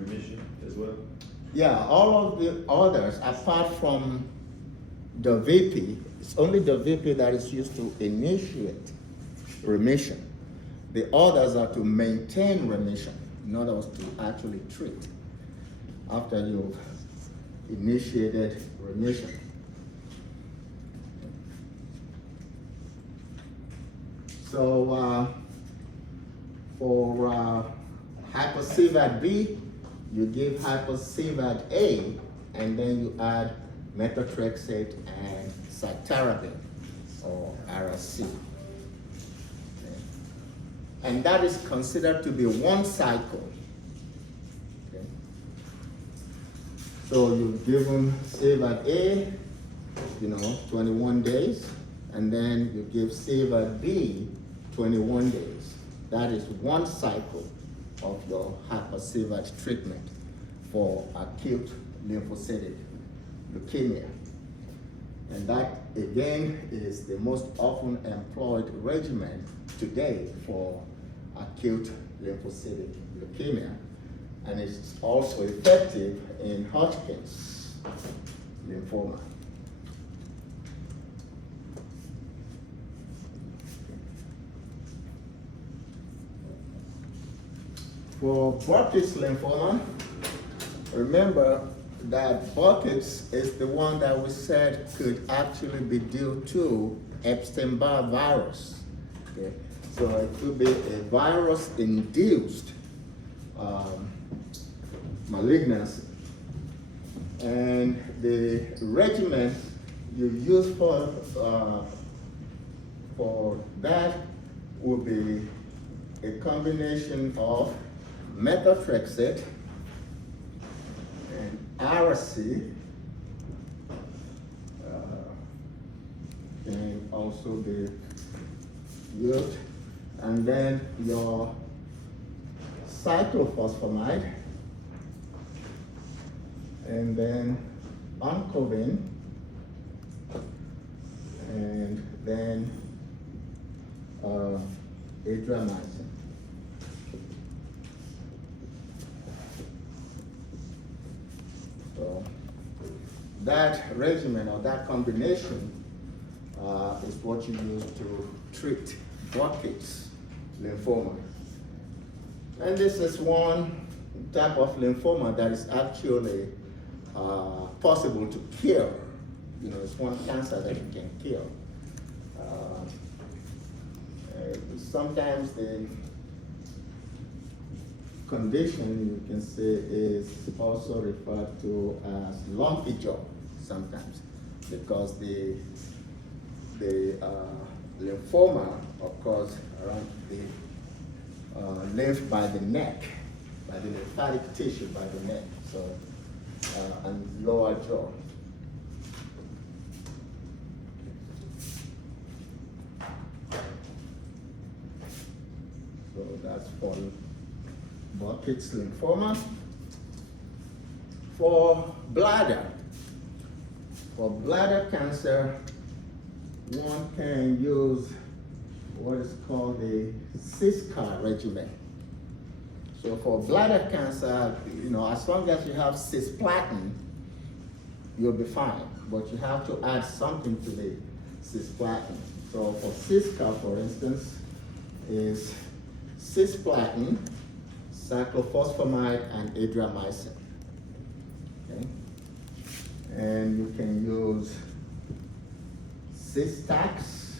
remission as well? Yeah, all of the others, apart from the VP, it's only the VP that is used to initiate remission. The others are to maintain remission, in other words, to actually treat after you've initiated remission. So for hypoxia B, you give hypoxia A, and then you add methotrexate and cytarabine, or RC. Okay. And that is considered to be one cycle. Okay. So you've given Savad A, 21 days, and then you give Savad B 21 days. That is one cycle of your hypoxia treatment for acute lymphocytic leukemia. And that, again, is the most often employed regimen today for acute lymphocytic leukemia. And it's also effective in Hodgkin's lymphoma. For Burkitt's lymphoma, remember that Burkitt's is the one that we said could actually be due to Epstein-Barr virus. Okay? So it could be a virus-induced malignancy. And the regimen you use for that will be a combination of methotrexate and RC, can also be used, and then your cyclophosphamide, and then oncovin, and then adriamycin. So that regimen or that combination is what you use to treat Burkitt's lymphoma. And this is one type of lymphoma that is actually possible to cure. It's one cancer that you can cure. Sometimes the condition, you can say, is also referred to as lumpy jaw sometimes, because the lymphoma occurs around the lymph by the neck, by the lymphatic tissue by the neck, so and lower jaw. So that's for Burkitt's lymphoma. For bladder cancer, one can use what is called the CISCA regimen. So for bladder cancer, as long as you have cisplatin, you'll be fine. But you have to add something to the cisplatin. So for CISCA, for instance, is cisplatin, cyclophosphamide, and adriamycin. Okay? And you can use Cistax,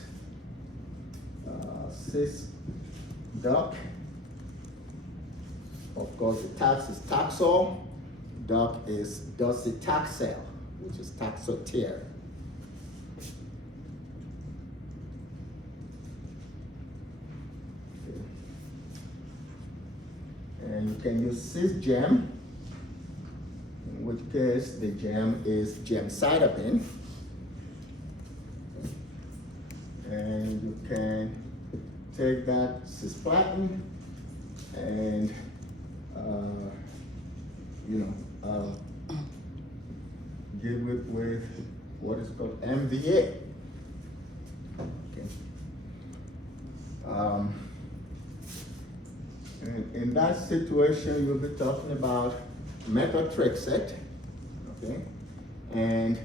Cisdoc. Of course, the tax is Taxol. Doc is docetaxel, which is Taxotere. And you can use Cisgem, in which case the gem is gemcitabine. And you can take that cisplatin and give it with what is called MVA. Okay. In that situation, you'll be talking about methotrexate, okay, and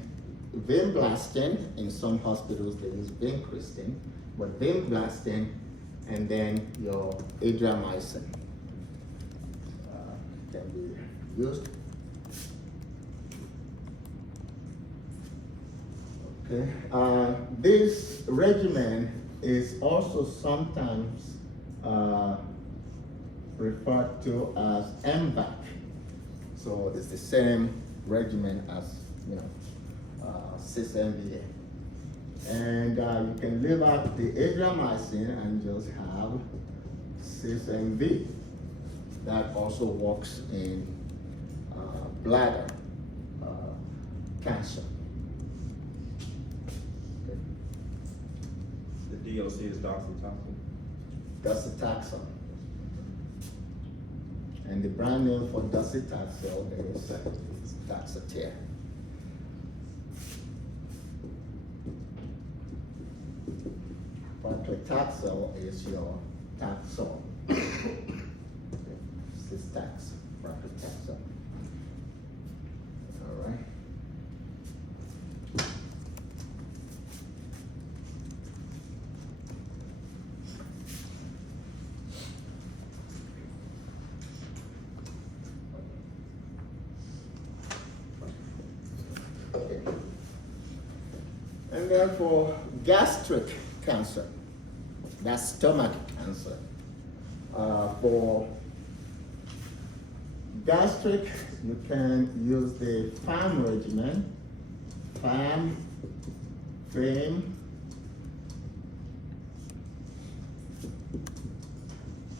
vinblastine. In some hospitals they use vincristine, but vinblastine, and then your adriamycin can be used. Okay. This regimen is also sometimes referred to as MVAC. So it's the same regimen as, you know, cis-MVA. And you can leave out the adriamycin and just have cis-MV. That also works in bladder cancer. Okay. The DOC is docetaxel. Docetaxel. And the brand name for docetaxel is Taxotere. Paclitaxel is your Taxol. Cystax, paclitaxel. All right. Okay. And then for gastric cancer, that's stomach cancer. For gastric, you can use the FAM regimen, FAM, FAME,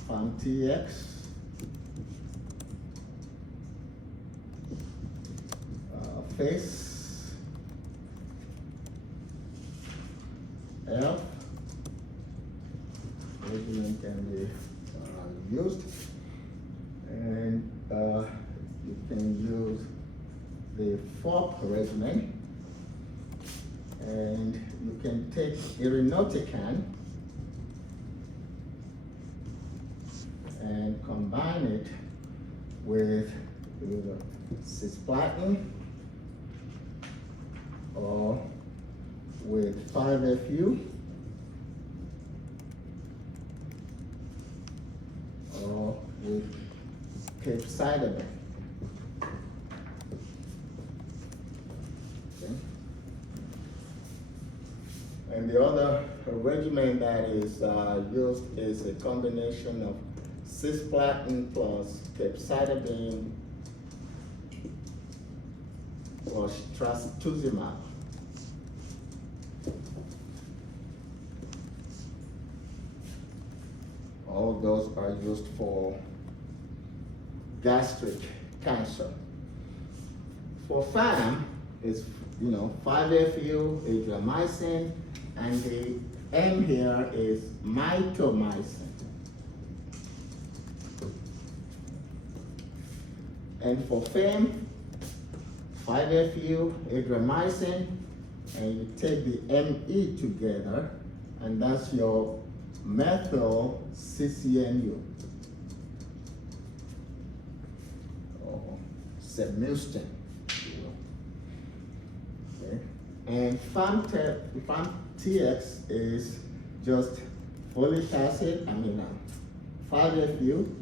FAM-TX, FACE, F regimen can be used, and you can use the FOP regimen, and you can take irinotecan and combine it with either cisplatin or with 5-FU or with capecitabine. Okay. And the other regimen that is used is a combination of cisplatin plus capecitabine plus trastuzumab. All of those are used for gastric cancer. For FAM, it's 5-FU, adriamycin, and the M here is mitomycin. And for FAM, 5-FU, adriamycin, and you take the ME together, and that's your methyl CCNU, or Semustine. Okay. And FAM-TX is just folic acid, 5-FU,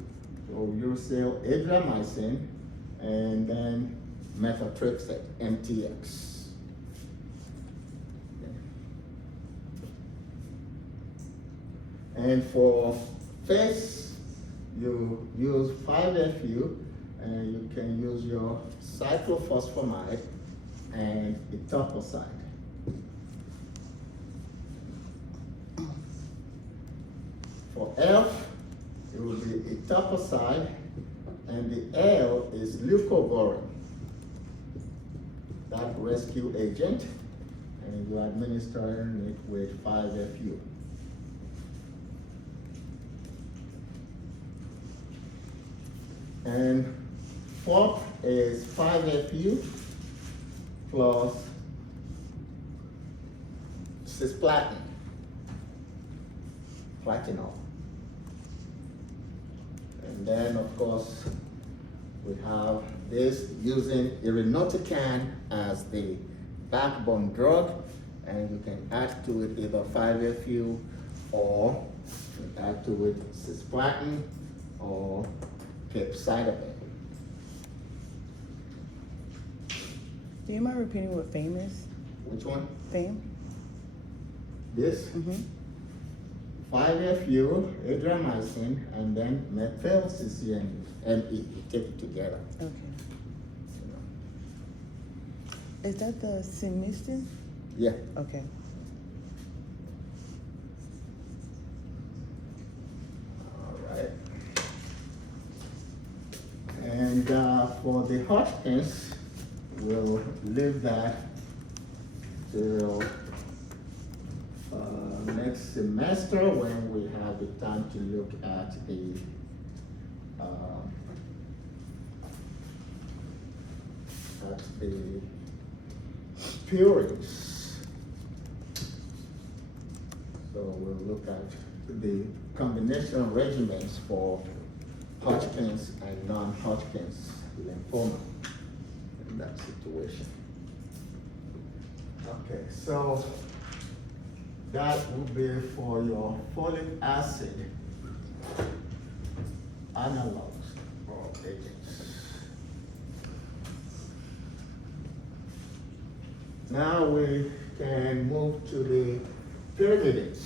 so uracil adriamycin, and then methotrexate, MTX. And for FACE, you use 5-FU, and you can use your cyclophosphamide and etoposide. For ELF, it will be etoposide, and the L is leucovorin, that rescue agent, and you are administering it with 5-FU. And FOP is 5-FU plus cisplatin, platinum. And then, of course, We have this using irinotecan as the backbone drug, and you can add to it either 5-FU or you add to it cisplatin or capecitabine. Do you mind repeating what FAME is? Which one? FAME? This? Mm-hmm. 5-FU, adriamycin, and then methylcysteine, ME. You take it together. Okay. You know. Is that the Simistin? Yeah. Okay. All right. And for the Hodgkins, we'll leave that till next semester when we have the time to look at the purines. So we'll look at the combination regimens for Hodgkin's and non-Hodgkin's lymphoma in that situation. Okay, so that will be for your folic acid analogs or agents. Now we can move to the pyrimidines.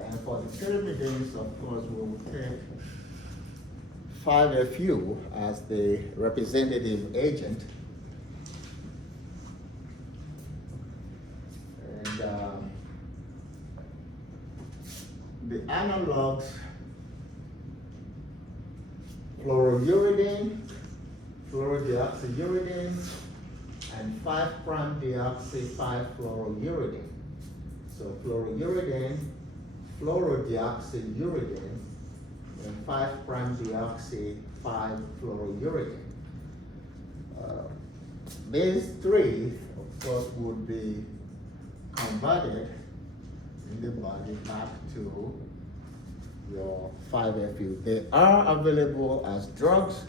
And for the pyrimidines, of course, we will take 5-FU as the representative agent. And the analogs, fluorouridine, fluorodeoxyuridine, and 5'-deoxy-5-fluorouridine. So fluorouridine, fluorodeoxyuridine, and 5'-deoxy-5-fluorouridine. These three, of course, would be converted in the body back to your 5-FU. They are available as drugs,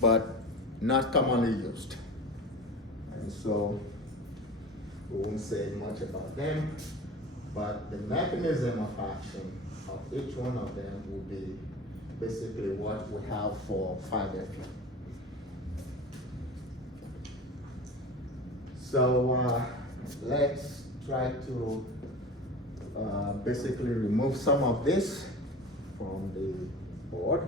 but not commonly used. And so we won't say much about them, but the mechanism of action of each one of them will be basically what we have for 5-FU. So let's try to basically remove some of this from the board.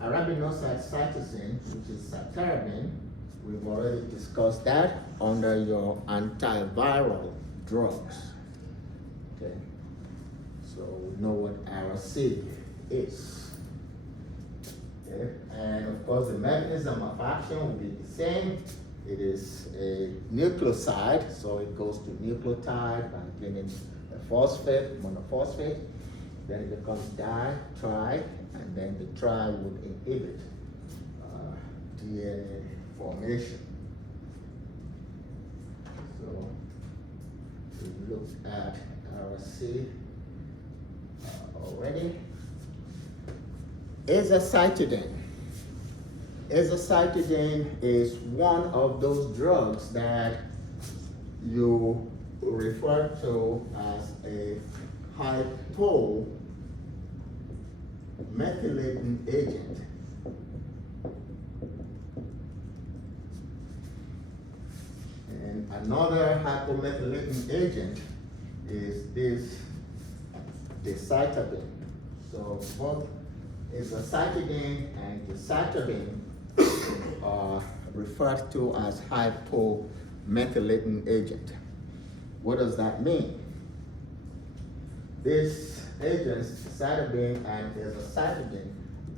Arabinocyte cytosine, which is cytarabine, we've already discussed that under your antiviral drugs. Okay, so we know what Ara-C is. Okay. And of course, the mechanism of action will be the same. It is a nucleoside, so it goes to nucleotide by getting a phosphate, monophosphate. Then it becomes di, tri, and then the tri would inhibit DNA formation. So we looked at Ara-C already. Azacitidine. Azacitidine is one of those drugs that you refer to as a hypomethylating agent. And another hypomethylating agent is this decitabine. So both azacitidine and decitabine are referred to as hypomethylating agent. What does that mean? These agents, decitabine and azacitidine,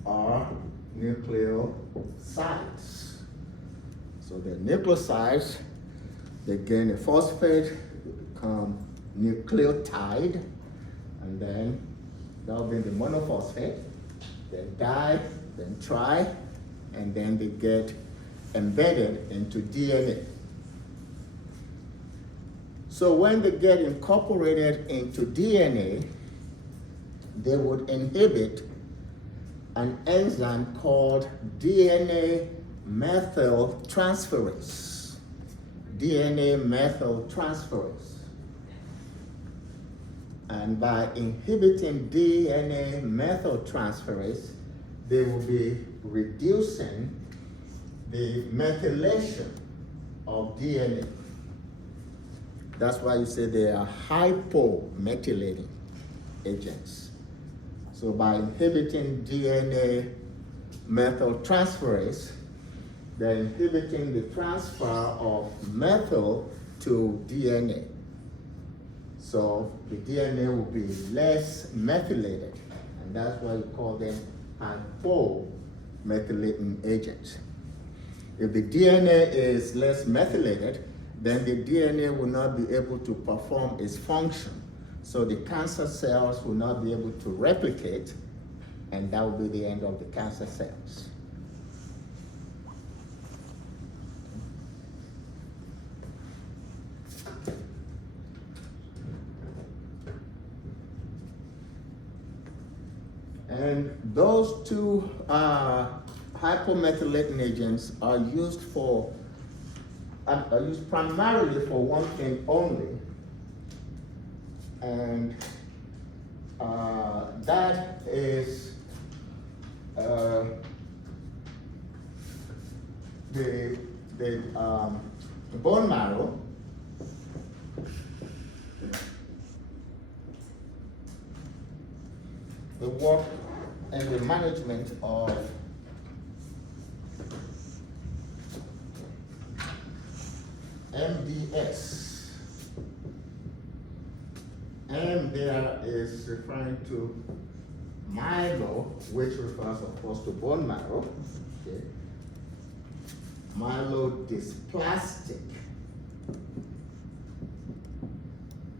are nucleosides. So they're nucleosides, they gain a phosphate, they become nucleotide, and then that'll be the monophosphate, then di, then tri, and then they get embedded into DNA. So when they get incorporated into DNA, they would inhibit an enzyme called DNA methyltransferase. DNA methyltransferase. And by inhibiting DNA methyltransferase, they will be reducing the methylation of DNA. That's why you say they are hypomethylating agents. So by inhibiting DNA methyltransferase, they're inhibiting the transfer of methyl to DNA. So the DNA will be less methylated, and that's why you call them hypomethylating agents. If the DNA is less methylated, then the DNA will not be able to perform its function. So the cancer cells will not be able to replicate, and that will be the end of the cancer cells. And those two hypomethylating agents are used primarily for one thing only, and that is the bone marrow. The work and the management of MDS. M there is referring to myelo, which refers, of course, to bone marrow. Okay. Myelodysplastic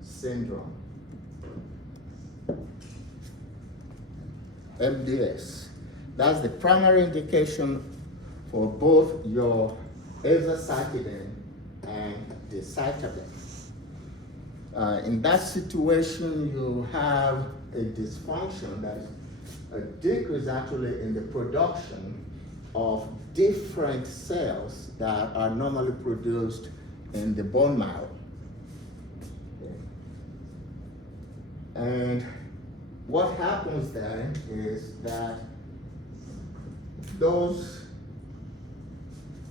syndrome. MDS. That's the primary indication for both your azacitidine and decitabine. In that situation, you have a dysfunction, that is a decrease actually in the production of different cells that are normally produced in the bone marrow. Okay. And what happens then is that those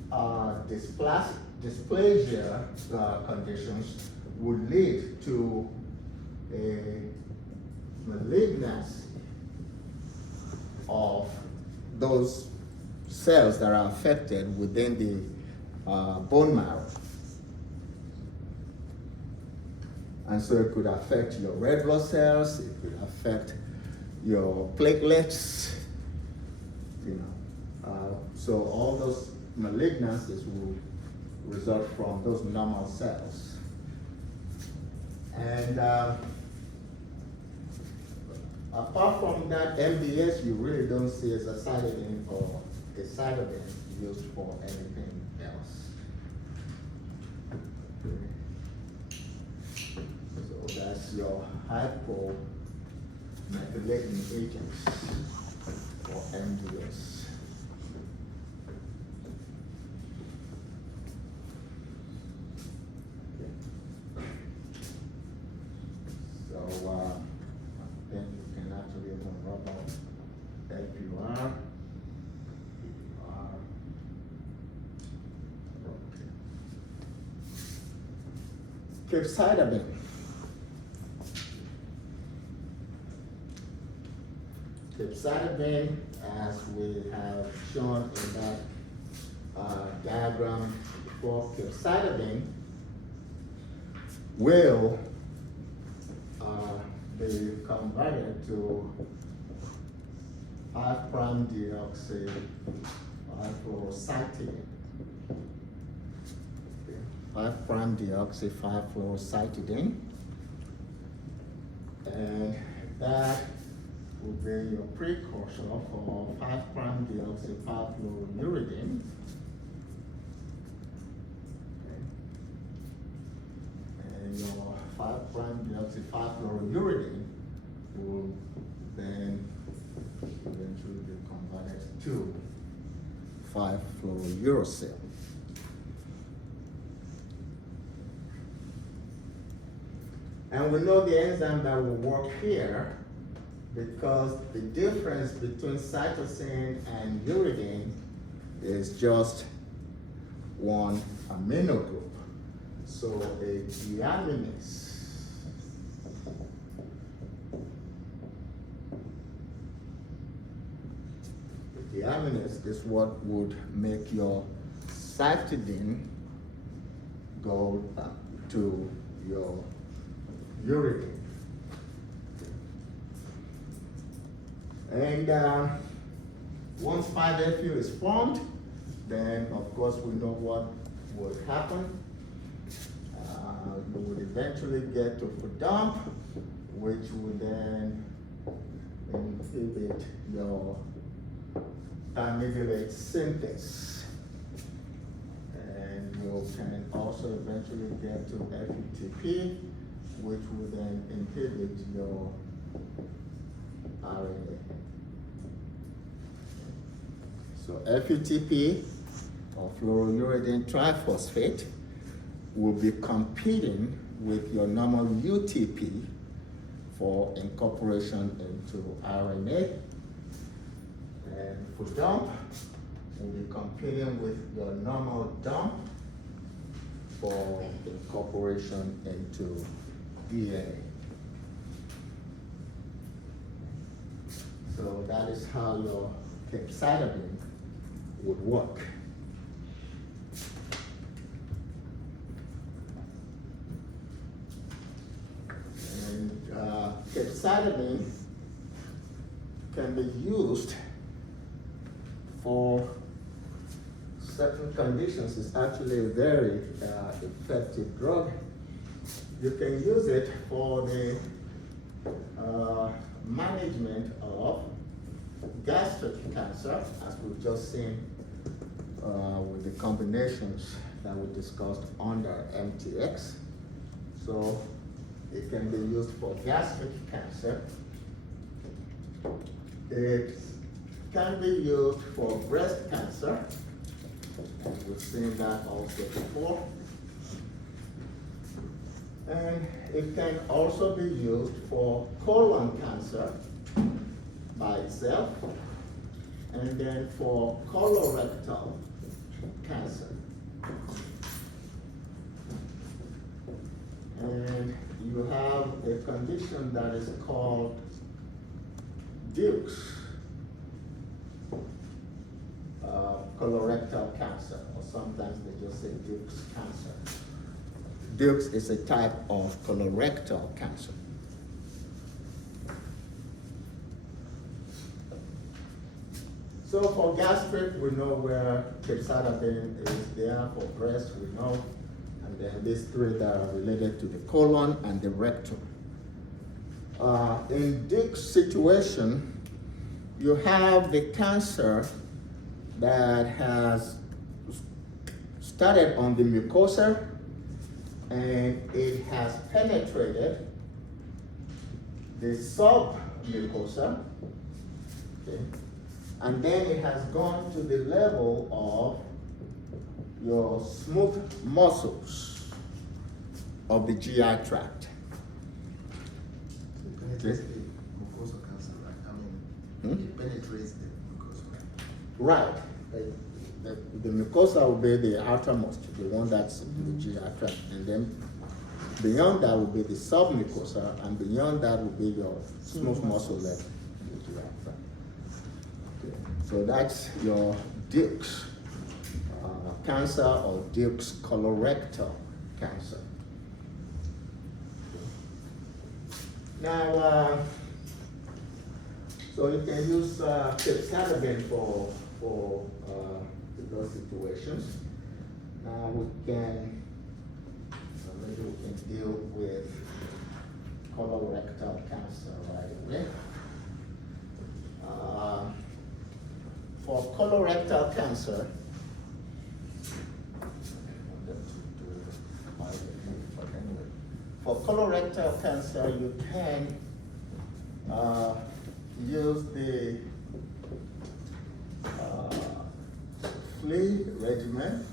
dysplasia conditions would lead to a malignancy of those cells that are affected within the bone marrow. And so it could affect your red blood cells, it could affect your platelets, so all those malignancies will result from those normal cells. And apart from that MDS, you really don't see azacitidine or decitabine used for anything else. So that's your hypomethylating agents for MDS. So I think you can actually even rub out LPR. Capecitabine. Capecitabine, as we have shown in that diagram before, capecitabine will be converted to 5'-deoxy-5-fluorocytidine. 5'-deoxy-5-fluorocytidine, and that will be your precursor for 5'-deoxy-5-fluoruridine. And your 5'-deoxy-5-fluoruridine will 5-fluorouracil. And we know the enzyme that will work here because the difference between cytosine and uridine is just one amino group. So a deaminase is what would make your cytidine go to your uridine. And once 5-FU is formed, then of course we know what would happen. You would eventually get to FUDUMP, which would then inhibit your thiamidylate synthase. And you can also eventually get to FUTP, which would then inhibit your RNA. So FUTP, or fluorouridine triphosphate, will be competing with your normal UTP for incorporation into RNA. And FUDUMP will be competing with your normal DUMP for incorporation into DNA. So that is how your capecitabine would work. And capecitabine can be used for certain conditions. It's actually a very effective drug. You can use it for the management of gastric cancer, as we've just seen with the combinations that we discussed under MTX. So it can be used for gastric cancer. It can be used for breast cancer, and we've seen that also before. And it can also be used for colon cancer by itself, and then for colorectal cancer. And you have a condition that is called Dukes colorectal cancer, or sometimes they just say Dukes cancer. Dukes is a type of colorectal cancer. So for gastric, we know where capecitabine is there. For breast, we know. And then these three that are related to the colon and the rectum. In Dukes situation, you have the cancer that has started on the mucosa, and it has penetrated the submucosa, okay? And then it has gone to the level of your smooth muscles of the GI tract. It penetrates the mucosal cancer, right? I mean, it penetrates the mucosal. Right. The mucosa will be the outermost, the one that's in the GI tract, and then beyond that will be the submucosa, and beyond that will be your smooth muscle level in the GI tract. Okay. So that's your Dukes cancer, or Dukes colorectal cancer. Now, so you can use capecitabine for those situations. Now we can, maybe we can deal with colorectal cancer right away. For colorectal cancer, for colorectal cancer, you can use the regimen.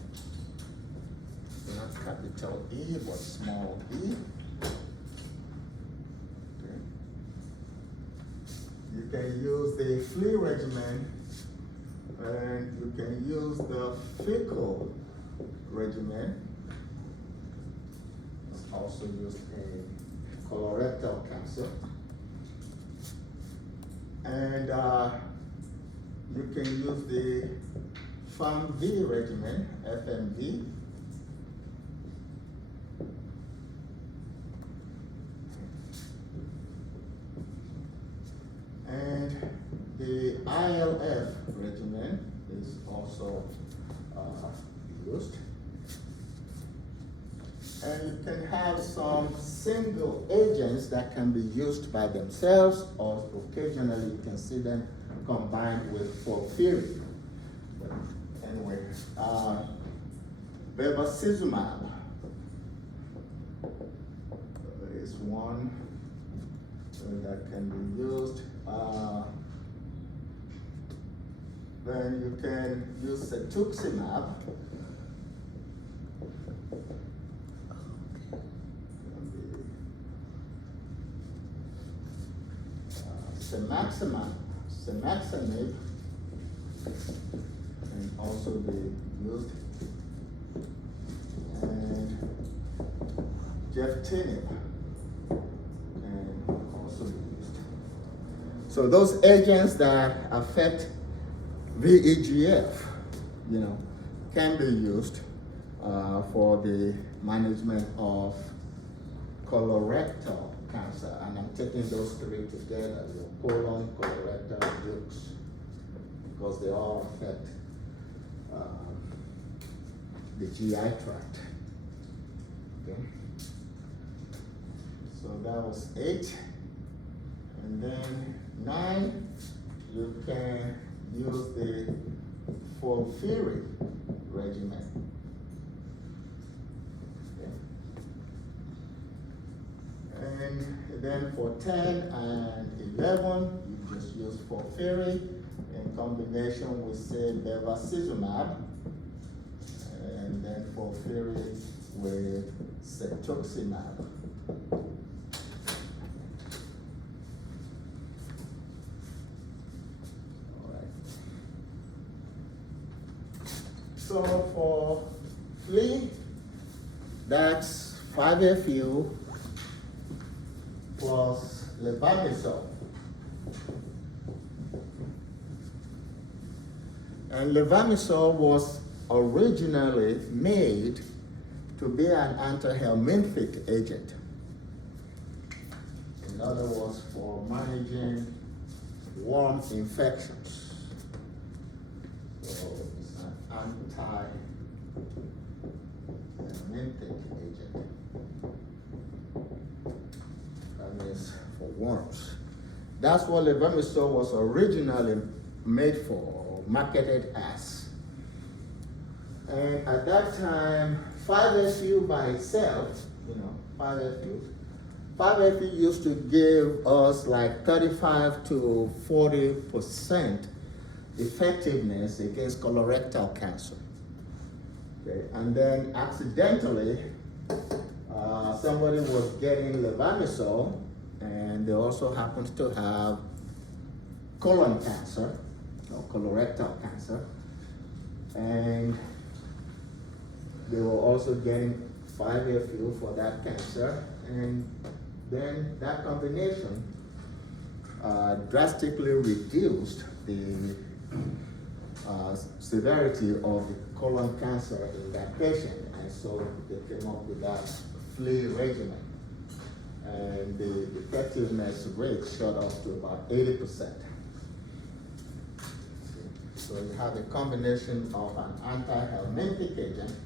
Not capital E, but small e. Okay. You can use the flea regimen, and you can use the fecal regimen. It's also used in colorectal cancer. And you can use the FAMV regimen, FMV. And the ILF regimen is also used. And you can have some single agents that can be used by themselves, or occasionally you can see them combined with FOLFIRI. But anyway, bevacizumab is one that can be used. Then you can use cetuximab. Semaximab can also be used, and geftinib can also be used. So those agents that affect VEGF, can be used for the management of colorectal cancer, and I'm taking those three together: your colon, colorectal, and dukes, because they all affect the GI tract. Okay. So that was 8, and then 9. You can use the FOLFIRI regimen. And then for 10 and 11, you just use FOLFIRI in combination with, say, bevacizumab, and then FOLFIRI with cetuximab. All right. So for flea, that's 5-FU plus levamisole. And levamisole was originally made to be an antihelminthic agent. In other words, for managing worm infections. So it's an antihelminthic agent. For worms. That's what levamisole was originally made for, or marketed as. And at that time, 5-FU by itself, 5-FU used to give us like 35 to 40% effectiveness against colorectal cancer. Okay. And then accidentally, somebody was getting levamisole, and they also happened to have colon cancer, or colorectal cancer, and they were also getting 5-FU for that cancer, and then that combination drastically reduced the severity of the colon cancer in that patient, and so they came up with that flea regimen. And the effectiveness rate shot up to about 80%. So you have a combination of an antihelminthic agent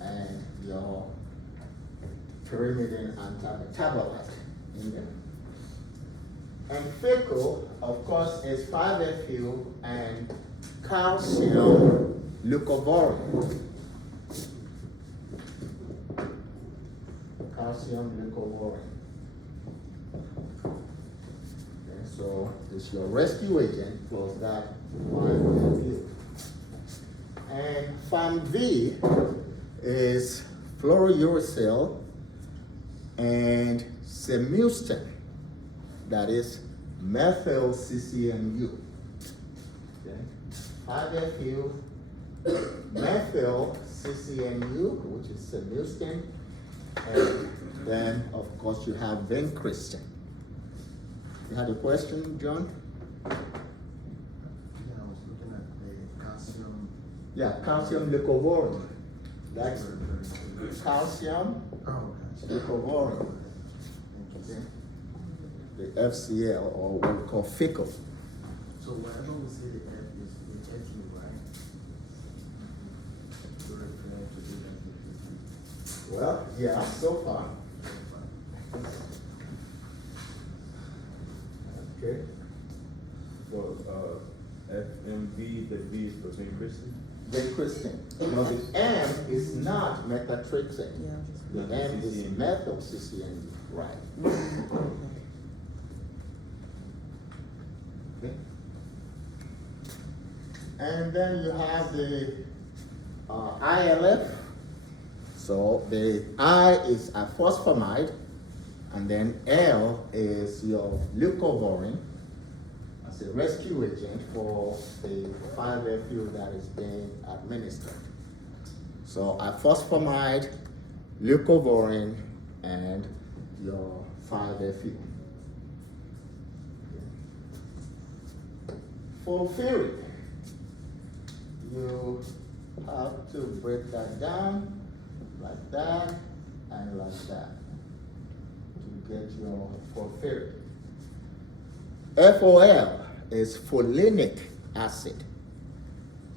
and your pyrimidine antimetabolite in there. And fecal, of course, is 5-FU and calcium leucovorin. Calcium leucovorin. Okay, so it's your rescue agent plus that 5-FU. And Farm V is fluorouracil and semustin, that is methyl CCMU. Okay. 5-FU, methyl CCMU, which is semustin, and then of course you have vincristine. You had a question, John? Yeah, I was looking at the calcium. Yeah, calcium leucovorin. That's Very, very good. calcium Oh, gotcha. leucovorin. Thank you. Okay. The FCL, or what we call FICO. So whenever we say the F is the FU, right? To refer to the Well, yeah, so far. Okay. So, FMV, the V is for vincristine? Vincristine. No, the M is not methotrexate. Yeah. The No, M is CCMU. methyl CCMU, right? Okay. And then you have the ILF. So the I is a phosphamide, and then L is your leucovorin as a rescue agent for the 5-FU that is being administered. So a phosphamide, leucovorin, and your 5-FU. Fulfilled. You have to break that down like that and like that to get your fulfilled. FOL is folinic acid.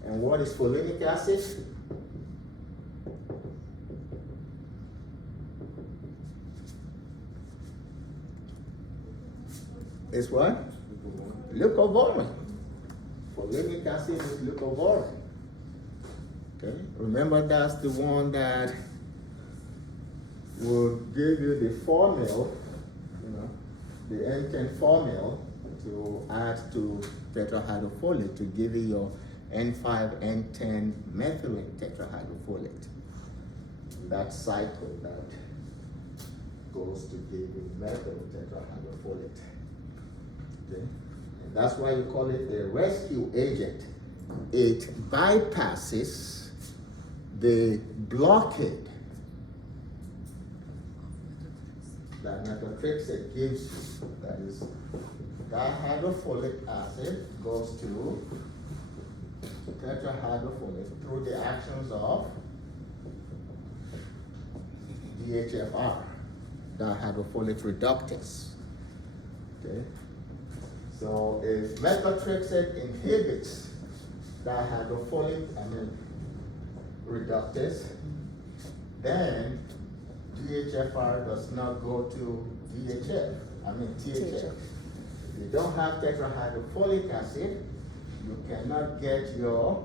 And what is folinic acid? It's what? Leucovorin. Folinic acid is leucovorin. Okay, remember that's the one that will give you the formula, the N10 formula to add to tetrahydrofolate to give you your N5N10 methylene tetrahydrofolate. That cycle that goes to give you methyl tetrahydrofolate. Okay? And that's why you call it a rescue agent. It bypasses the blockade that methotrexate gives you. That is, dihydrofolic acid goes to tetrahydrofolate through the actions of DHFR, dihydrofolate reductase. Okay? So if methotrexate inhibits dihydrofolate reductase, then DHFR does not go to THF. THF. If you don't have tetrahydrofolic acid, you cannot get your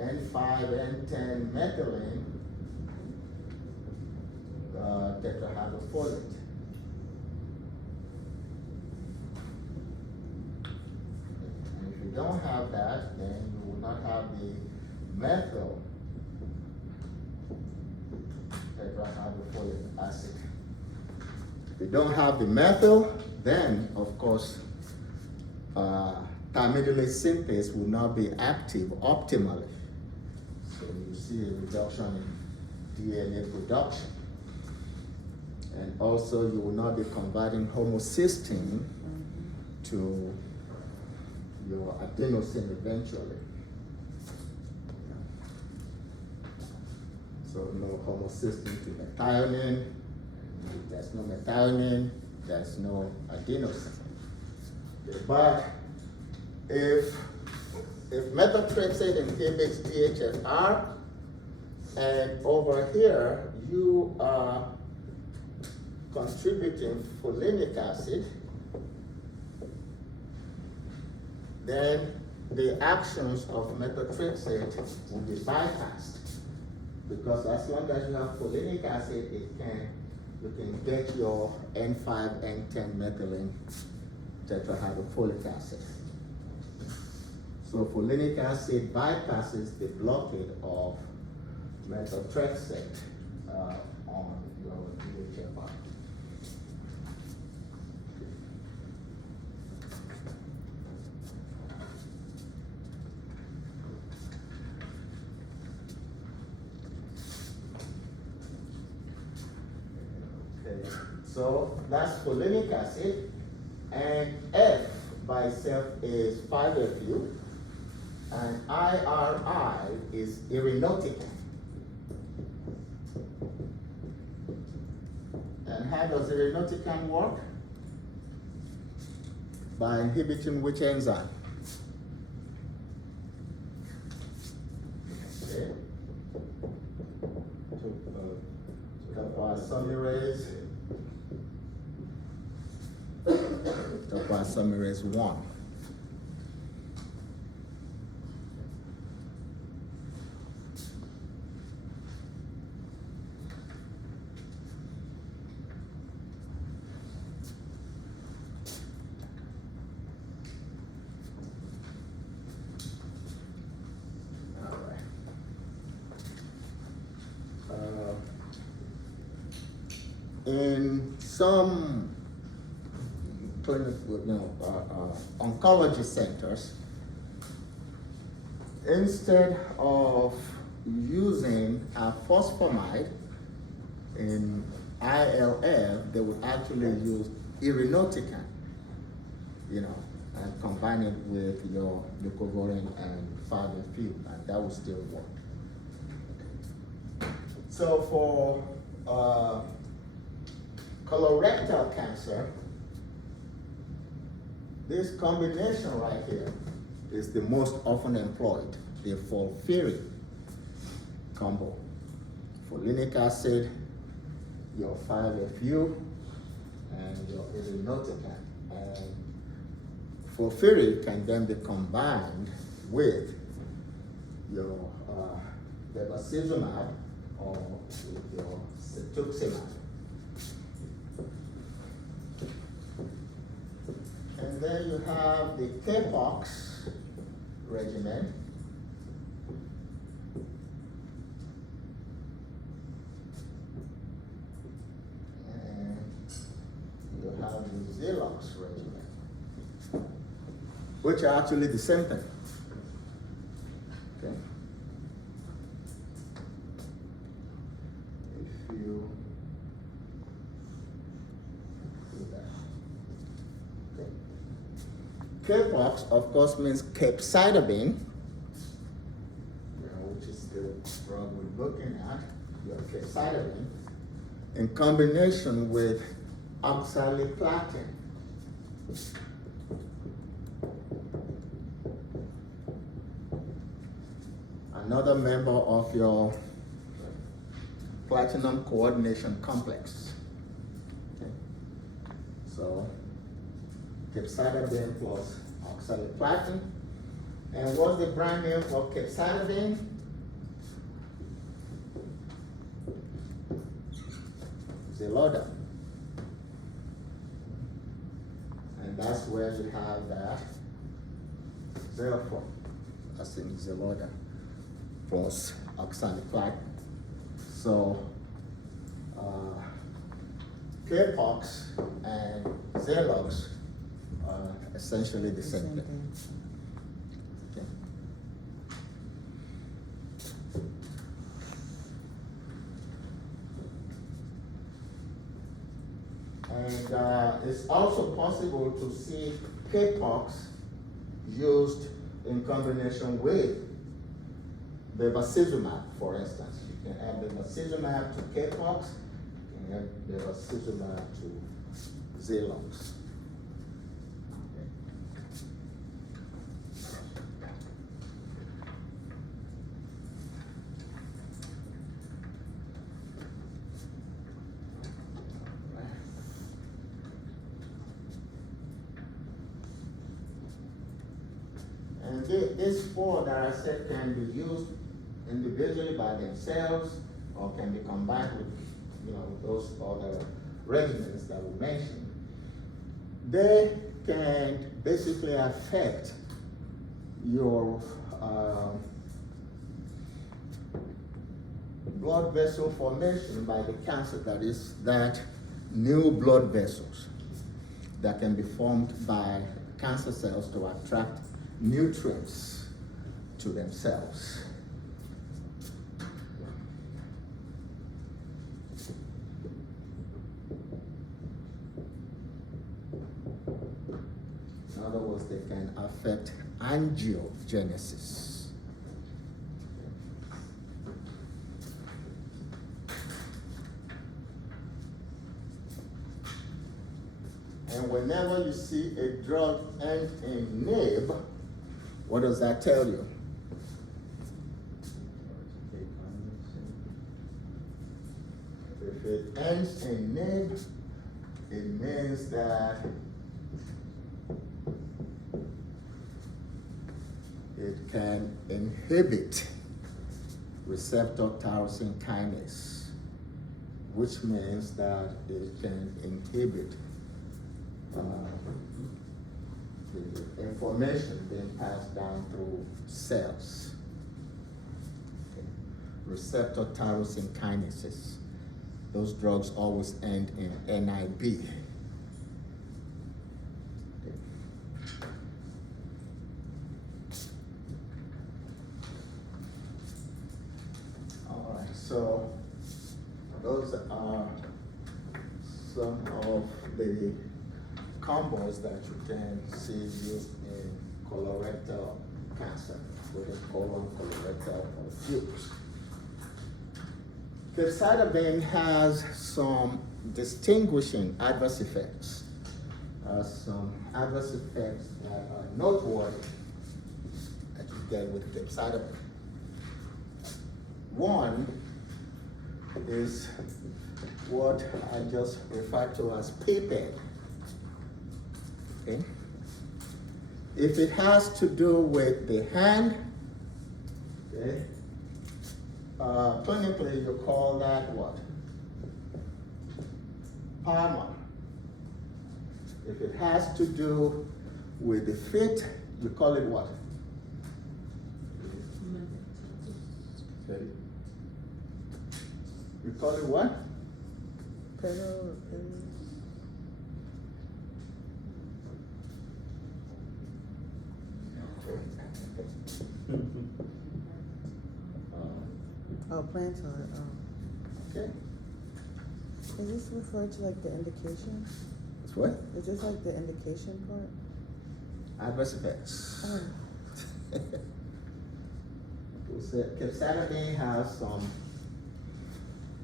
N5N10 methylene tetrahydrofolate. And if you don't have that, then you will not have the methyl tetrahydrofolic acid. If you don't have the methyl, then of course thymidylate synthase will not be active optimally. So you see a reduction in DNA production. And also you will not be converting homocysteine to your adenosine eventually. So no homocysteine to methionine. If there's no methionine, there's no adenosine. Okay, but if methotrexate inhibits DHFR, and over here you are contributing folinic acid, then the actions of methotrexate will be bypassed. Because as long as you have folinic acid, you can get your N5N10 methylene tetrahydrofolic acid. So folinic acid bypasses the blockade of methotrexate on your VEGFR. Okay, so that's folinic acid, and F by itself is 5-FU, and IRI is irinotecan. And how does irinotecan work? By inhibiting which enzyme? Okay. Topoisomerase. Topoisomerase 1. In some oncology centers, instead of using a phosphamide in ILF, they would actually use irinotecan, and combine it with your leucovorin and 5-FU, and that would still work. So for colorectal cancer, this combination right here is the most often employed, the FOLFIRI combo. Folinic acid, your 5-FU, and your irinotecan. And FOLFIRI can then be combined with your bevacizumab or with your cetuximab. And then you have the CAPOX regimen. And you have the Xelox regimen, which are actually the same thing. Okay. If you do that. Okay. CAPOX, of course, means capecitabine, which is the drug we're looking at, your capecitabine, in combination with oxaliplatin. Another member of your platinum coordination complex. Okay. So, capecitabine plus oxaliplatin. And what's the brand name for capecitabine? Xeloda. And that's where you have that Xelpro, that's in Xeloda, plus oxaliplatin. So, CAPOX and Xelox are essentially the same thing. Okay. And it's also possible to see CAPOX used in combination with bevacizumab, for instance. You can add bevacizumab to CAPOX, you can add bevacizumab to Xelox. And these four that I said can be used individually by themselves or can be combined with, those other regimens that we mentioned. They can basically affect your blood vessel formation by the cancer, that is, that new blood vessels that can be formed by cancer cells to attract nutrients to themselves. In other words, they can affect angiogenesis. And whenever you see a drug end in nib, what does that tell you? If it ends in nib, it means that it can inhibit receptor tyrosine kinase, which means that it can inhibit the information being passed down through cells. Okay. Receptor tyrosine kinases. Those drugs always end in NIB. Okay. All right, so those are some of the combos that you can see used in colorectal cancer, with a colon, colorectal, or tubes. Capecitabine has some distinguishing adverse effects. Some adverse effects that are noteworthy that you get with capecitabine. One is what I just referred to as PPED. Okay. If it has to do with the hand, okay, clinically you call that what? Palmar. If it has to do with the feet, you call it what? Okay. You call it what? Pedal or pedal? Oh, plantar. Okay. Is this referred to like the indication? It's what? Is this like the indication part? Adverse effects. Oh. Capecitabine has some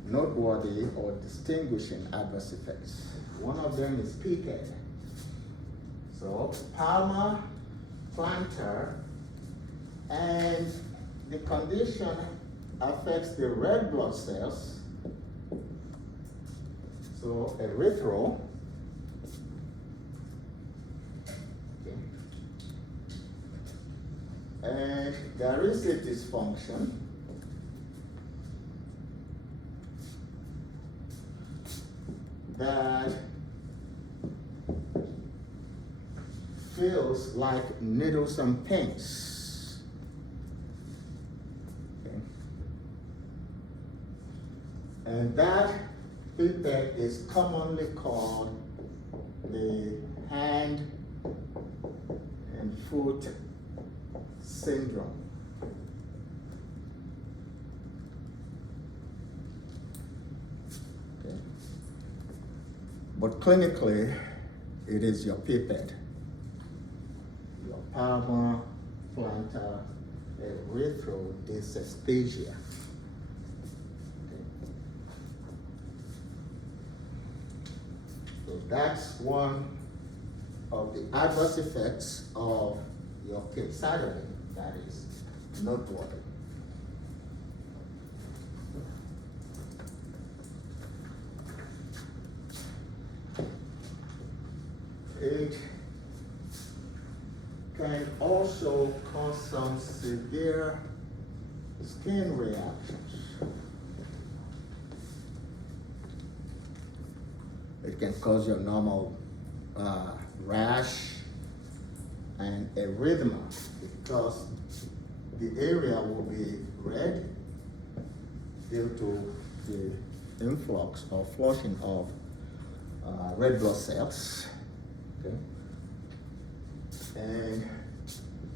noteworthy or distinguishing adverse effects. One of them is PPED. So palmar, plantar, and the condition affects the red blood cells. So erythral. Okay. And there is a dysfunction that feels like needles and pins. Okay. And that defect is commonly called the hand and foot syndrome. Okay. But clinically, it is your PPED, your palmar, plantar, erythral dysesthesia. Okay. So that's one of the adverse effects of your capecitabine that is noteworthy. It can also cause some severe skin reactions. It can cause your normal rash, and erythema, because the area will be red due to the influx or flushing of red blood cells. Okay? And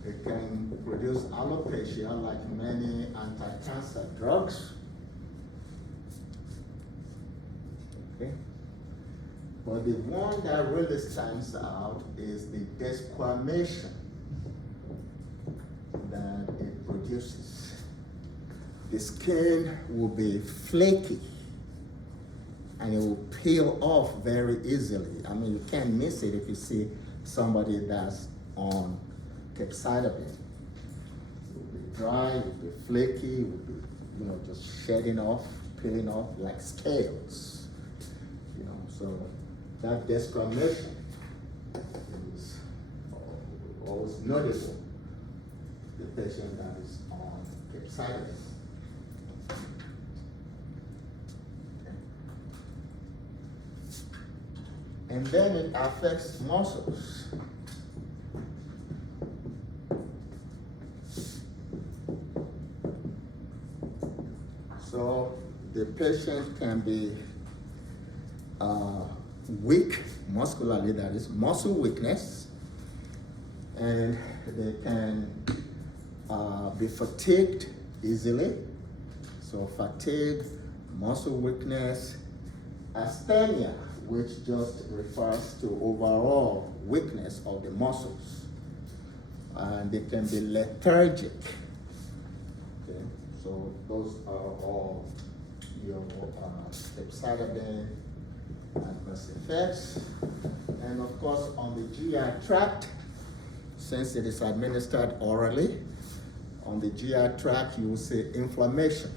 it can produce alopecia like many anti-cancer drugs. Okay? But the one that really stands out is the desquamation that it produces. The skin will be flaky and it will peel off very easily. I mean, you can't miss it if you see somebody that's on capecitabine. It will be dry, it will be flaky, it will be, just shedding off, peeling off like scales. So that desquamation is always noticeable. The patient that is on capecitabine. And then it affects muscles. So the patient can be weak muscularly, that is muscle weakness, and they can be fatigued easily. So fatigue, muscle weakness, asthenia, which just refers to overall weakness of the muscles. And they can be lethargic. Okay, so those are all your capecitabine adverse effects. And of course, on the GI tract, since it is administered orally, on the GI tract you will see inflammation.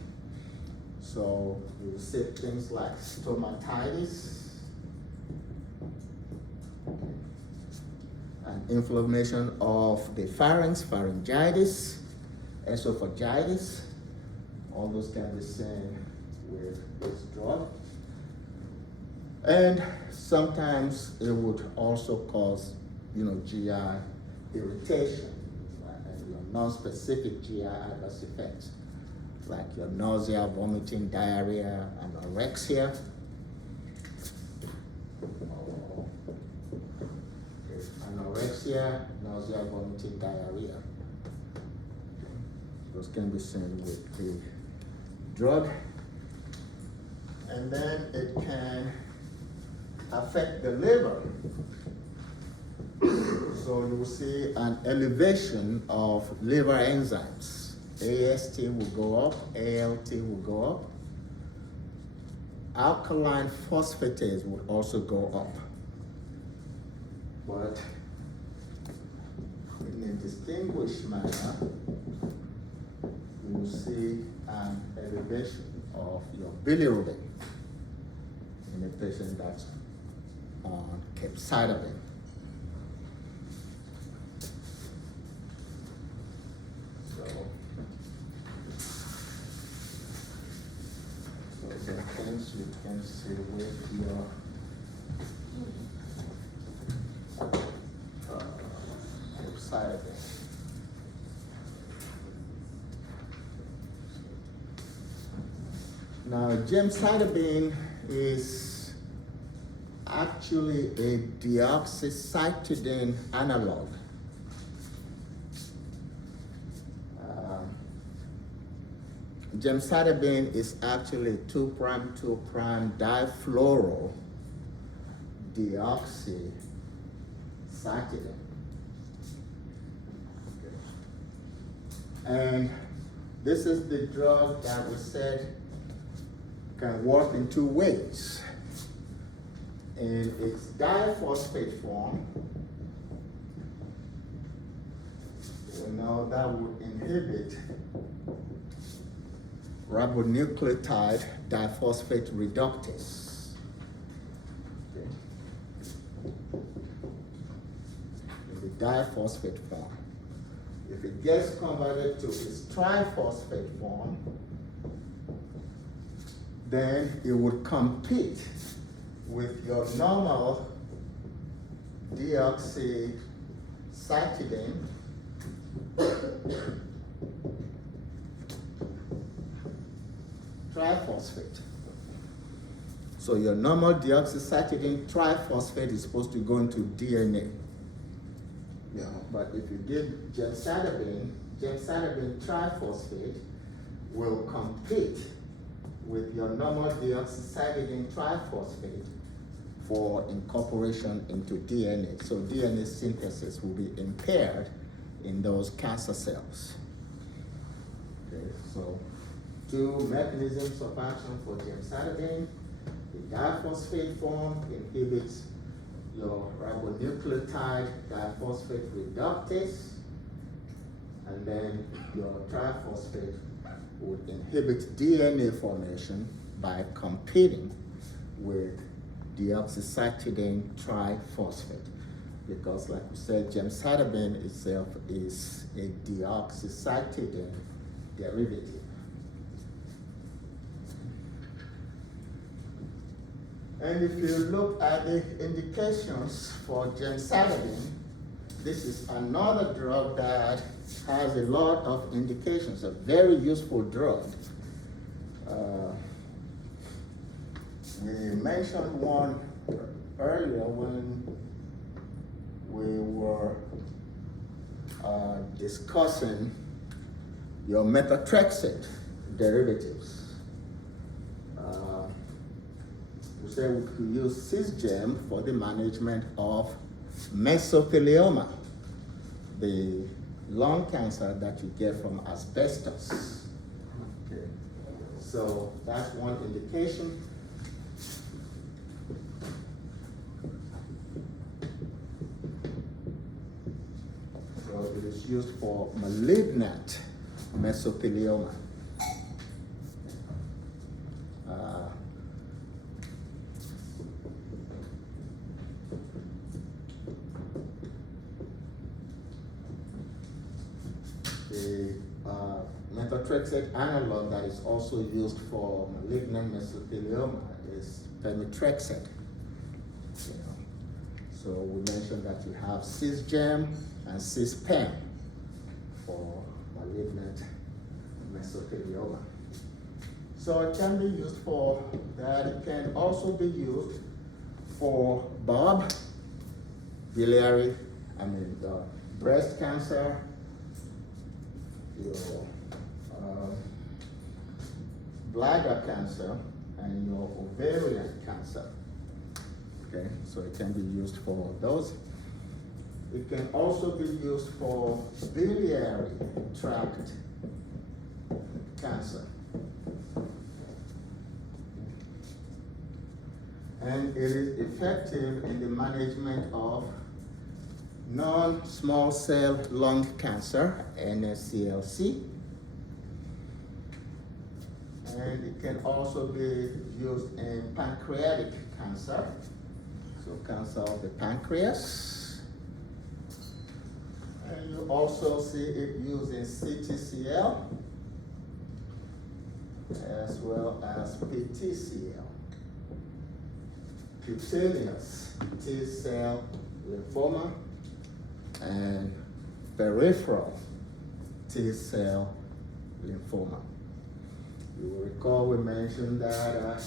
So you will see things like stomatitis, and inflammation of the pharynx, pharyngitis, esophagitis. All those can be seen with this drug. And sometimes it would also cause, GI irritation, and your non-specific GI adverse effects, like your nausea, vomiting, diarrhea, anorexia. Anorexia, nausea, vomiting, diarrhea. Those can be seen with the drug. And then it can affect the liver. So you will see an elevation of liver enzymes. AST will go up, ALT will go up. Alkaline phosphatase will also go up. But in a distinguished manner, you will see an elevation of your bilirubin in a patient that's on capecitabine. So the things you can see with your capecitabine. Now, gemcitabine is actually a deoxycytidine analog. Gemcitabine is actually 2'2' difluoro deoxycytidine. And this is the drug that we said can work in two ways. In its diphosphate form, that would inhibit ribonucleotide diphosphate reductase. Okay. In the diphosphate form. If it gets converted to its triphosphate form, then it would compete with your normal deoxycytidine deoxycytidine triphosphate. So your normal deoxycytidine triphosphate is supposed to go into DNA. Yeah, but if you give gemcitabine triphosphate will compete with your normal deoxycytidine triphosphate for incorporation into DNA. So DNA synthesis will be impaired in those cancer cells. Okay, so two mechanisms of action for gemcitabine. The diphosphate form inhibits your ribonucleotide diphosphate reductase, and then your triphosphate would inhibit DNA formation by competing with deoxycytidine triphosphate. Because like we said, gemcitabine itself is a deoxycytidine derivative. And if you look at the indications for gemcitabine, this is another drug that has a lot of indications, a very useful drug. We mentioned one earlier when we were discussing your methotrexate derivatives. We said we could use Cisgem for the management of mesothelioma, the lung cancer that you get from asbestos. Okay. So that's one indication. So it is used for malignant mesothelioma. The methotrexate analog that is also used for malignant mesothelioma is pemetrexed. So we mentioned that you have Cisgem and Cispem for malignant mesothelioma. So it can be used for that. It can also be used for BOB, breast cancer, your bladder cancer, and your ovarian cancer. Okay, so it can be used for those. It can also be used for biliary tract cancer. And it is effective in the management of non-small cell lung cancer, NSCLC. And it can also be used in pancreatic cancer, so cancer of the pancreas. And you also see it used in CTCL as well as PTCL, cutaneous T-cell lymphoma, and peripheral T-cell lymphoma. You will recall we mentioned that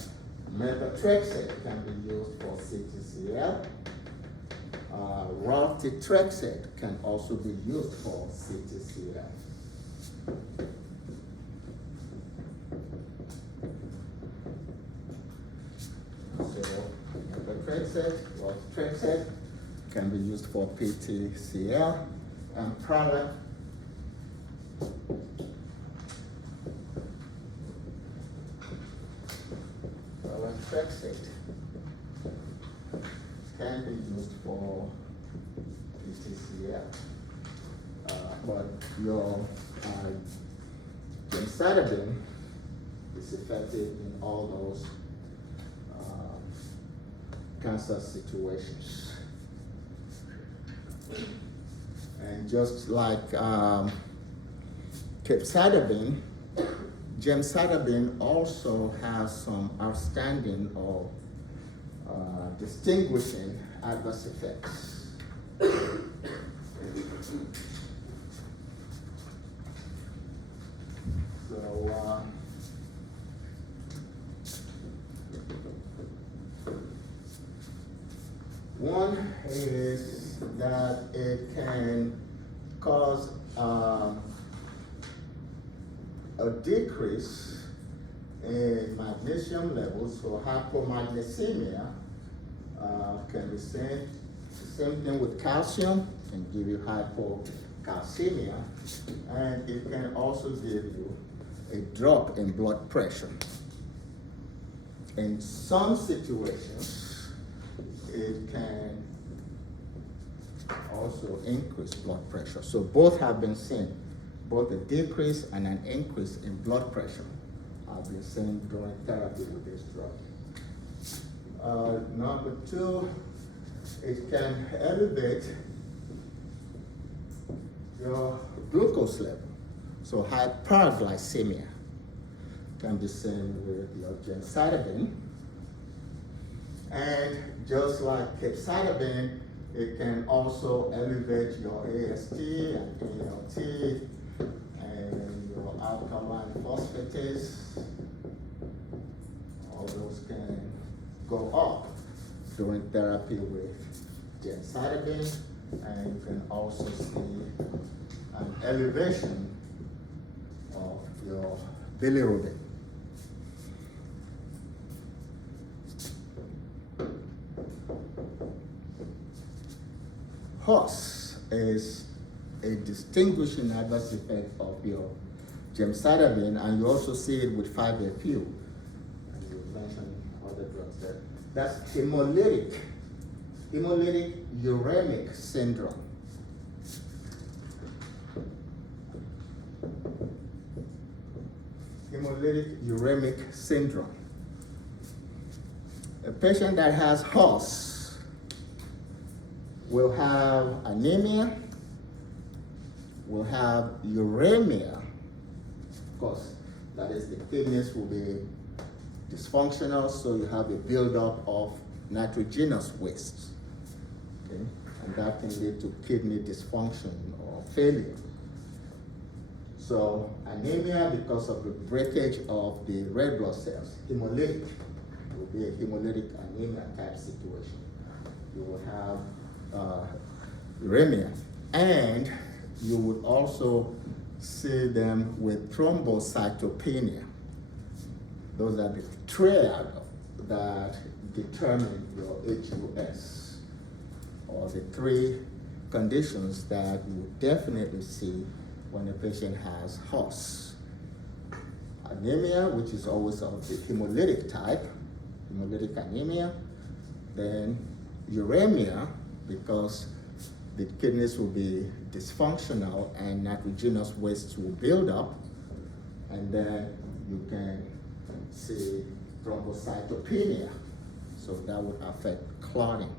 methotrexate can be used for CTCL. Raltetrexate can also be used for CTCL. So methotrexate, raltetrexate can be used for PTCL, and pralatrexate can be used for PTCL. But your gemcitabine is effective in all those cancer situations. And just like capecitabine, gemcitabine also has some outstanding or distinguishing adverse effects. So, one is that it can cause a decrease in magnesium levels, so hypomagnesemia can be seen. The same thing with calcium, can give you hypocalcemia, and it can also give you a drop in blood pressure. In some situations, it can also increase blood pressure. So both have been seen, both a decrease and an increase in blood pressure have been seen during therapy with this drug. Number two, it can elevate your glucose level. So hyperglycemia can be seen with your gemcitabine. And just like capecitabine, it can also elevate your AST and ALT and your alkaline phosphatase. All those can go up during therapy with gemcitabine, and you can also see an elevation of your bilirubin. HOS is a distinguishing adverse effect of your gemcitabine, and you also see it with 5-FU. And you mentioned other drugs there. That's hemolytic uremic syndrome. Hemolytic uremic syndrome. A patient that has HOS will have anemia, will have uremia. Of course, that is, the kidneys will be dysfunctional, so you have a buildup of nitrogenous waste. Okay? And that can lead to kidney dysfunction or failure. So anemia, because of the breakage of the red blood cells, hemolytic, will be a hemolytic anemia type situation. You will have uremia, and you would also see them with thrombocytopenia. Those are the triad that determine your HUS, or the three conditions that you would definitely see when a patient has HOS. Anemia, which is always of the hemolytic type, hemolytic anemia, then uremia, because the kidneys will be dysfunctional and nitrogenous wastes will build up, and then you can see thrombocytopenia, so that would affect clotting.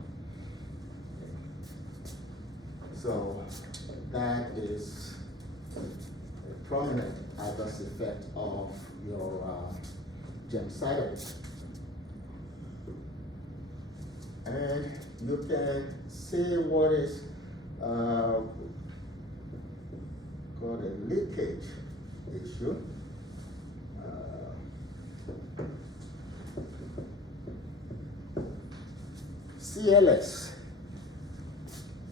So that is a prominent adverse effect of your gemcitabine. And you can see what is called a leakage issue. CLS,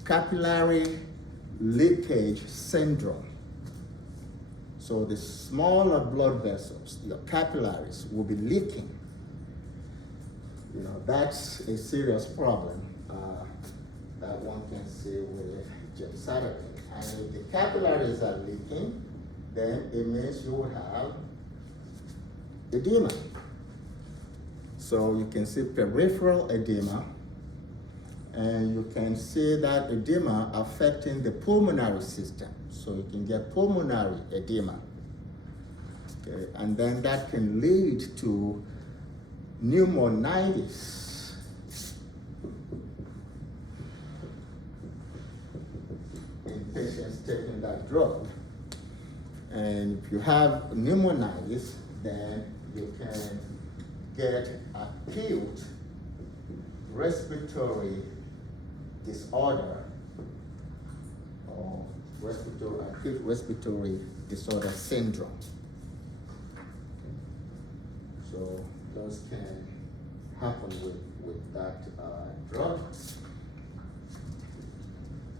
capillary leakage syndrome. So the smaller blood vessels, your capillaries, will be leaking. You know, that's a serious problem that one can see with gemcitabine. And if the capillaries are leaking, then it means you will have edema. So you can see peripheral edema, and you can see that edema affecting the pulmonary system. So you can get pulmonary edema. Okay, and then that can lead to pneumonitis. In patients taking that drug. And if you have pneumonitis, then you can get acute respiratory disorder or acute respiratory disorder syndrome. So those can happen with that drug.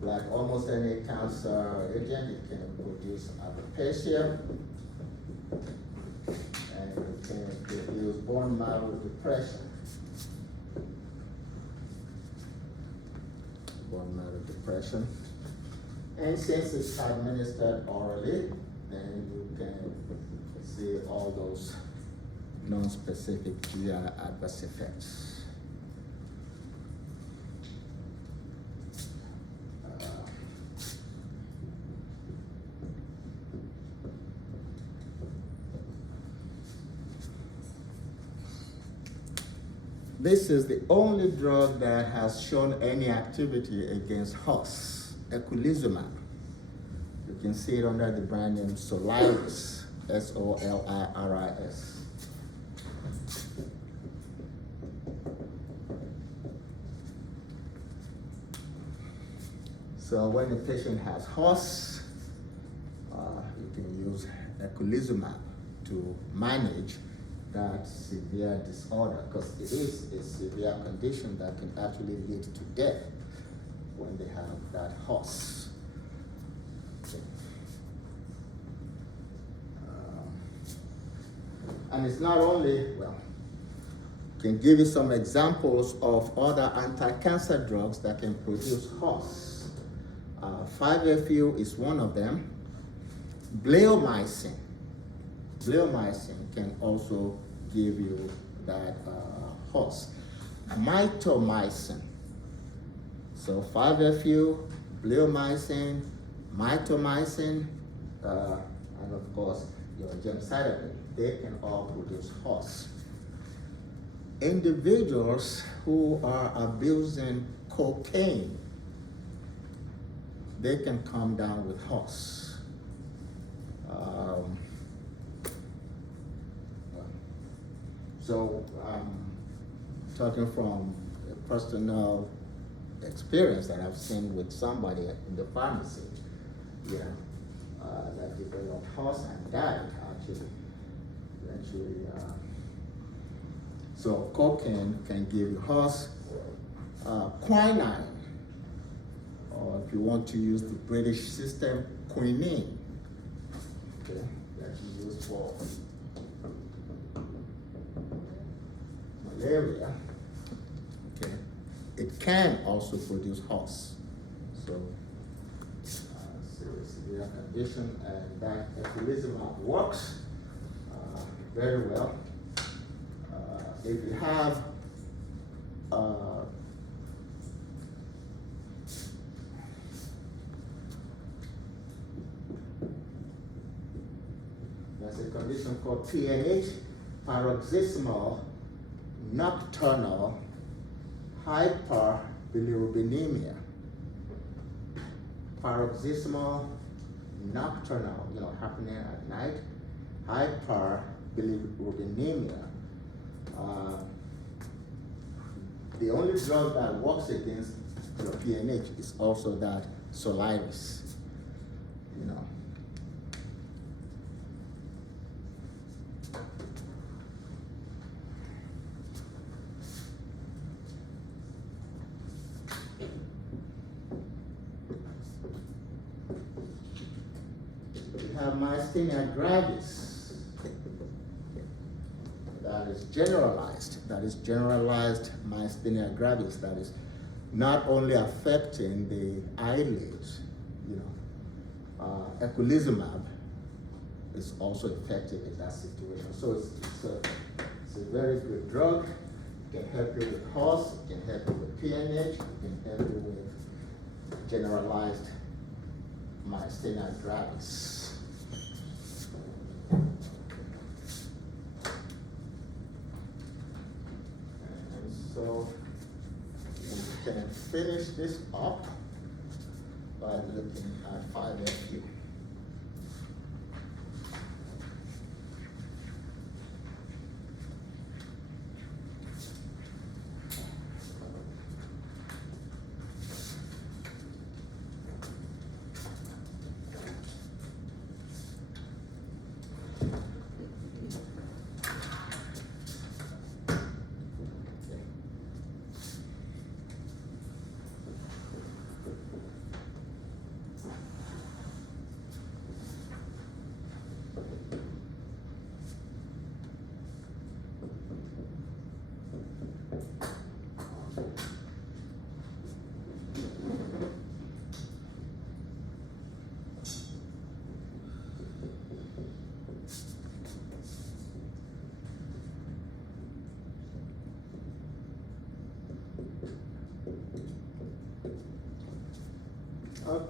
Like almost any cancer agent, it can produce alopecia, and it can produce bone marrow depression. Bone marrow depression. And since it's administered orally, then you can see all those non-specific GI adverse effects. This is the only drug that has shown any activity against HOS, eculizumab. You can see it under the brand name Soliris, S-O-L-I-R-I-S. So when a patient has HOS, you can use eculizumab to manage that severe disorder, because it is a severe condition that can actually lead to death when they have that HOS. Okay. And it's not only, well, can give you some examples of other anti-cancer drugs that can produce HOS. 5-FU is one of them. Bleomycin can also give you that HOS. Mitomycin. So 5-FU, bleomycin, mitomycin, and of course your gemcitabine, they can all produce HOS. Individuals who are abusing cocaine, they can come down with HOS. So I'm talking from a personal experience that I've seen with somebody in the pharmacy, that developed HOS and died actually. Eventually, so cocaine can give you HOS. Quinine, or if you want to use the British system, quinine. Okay, that's used for malaria. Okay, it can also produce HOS. So, severe condition, and that eculizumab works very well. If you have there's a condition called PNH, paroxysmal nocturnal hyperbilirubinemia. Paroxysmal nocturnal, happening at night, hyperbilirubinemia. The only drug that works against your PNH is also that Soliris. We have myasthenia gravis. That is generalized myasthenia gravis. That is not only affecting the eyelids, eculizumab is also effective in that situation. So it's a very good drug. It can help you with HOS, it can help you with PNH, it can help you with generalized myasthenia gravis. So we can finish this up by looking at 5-FU.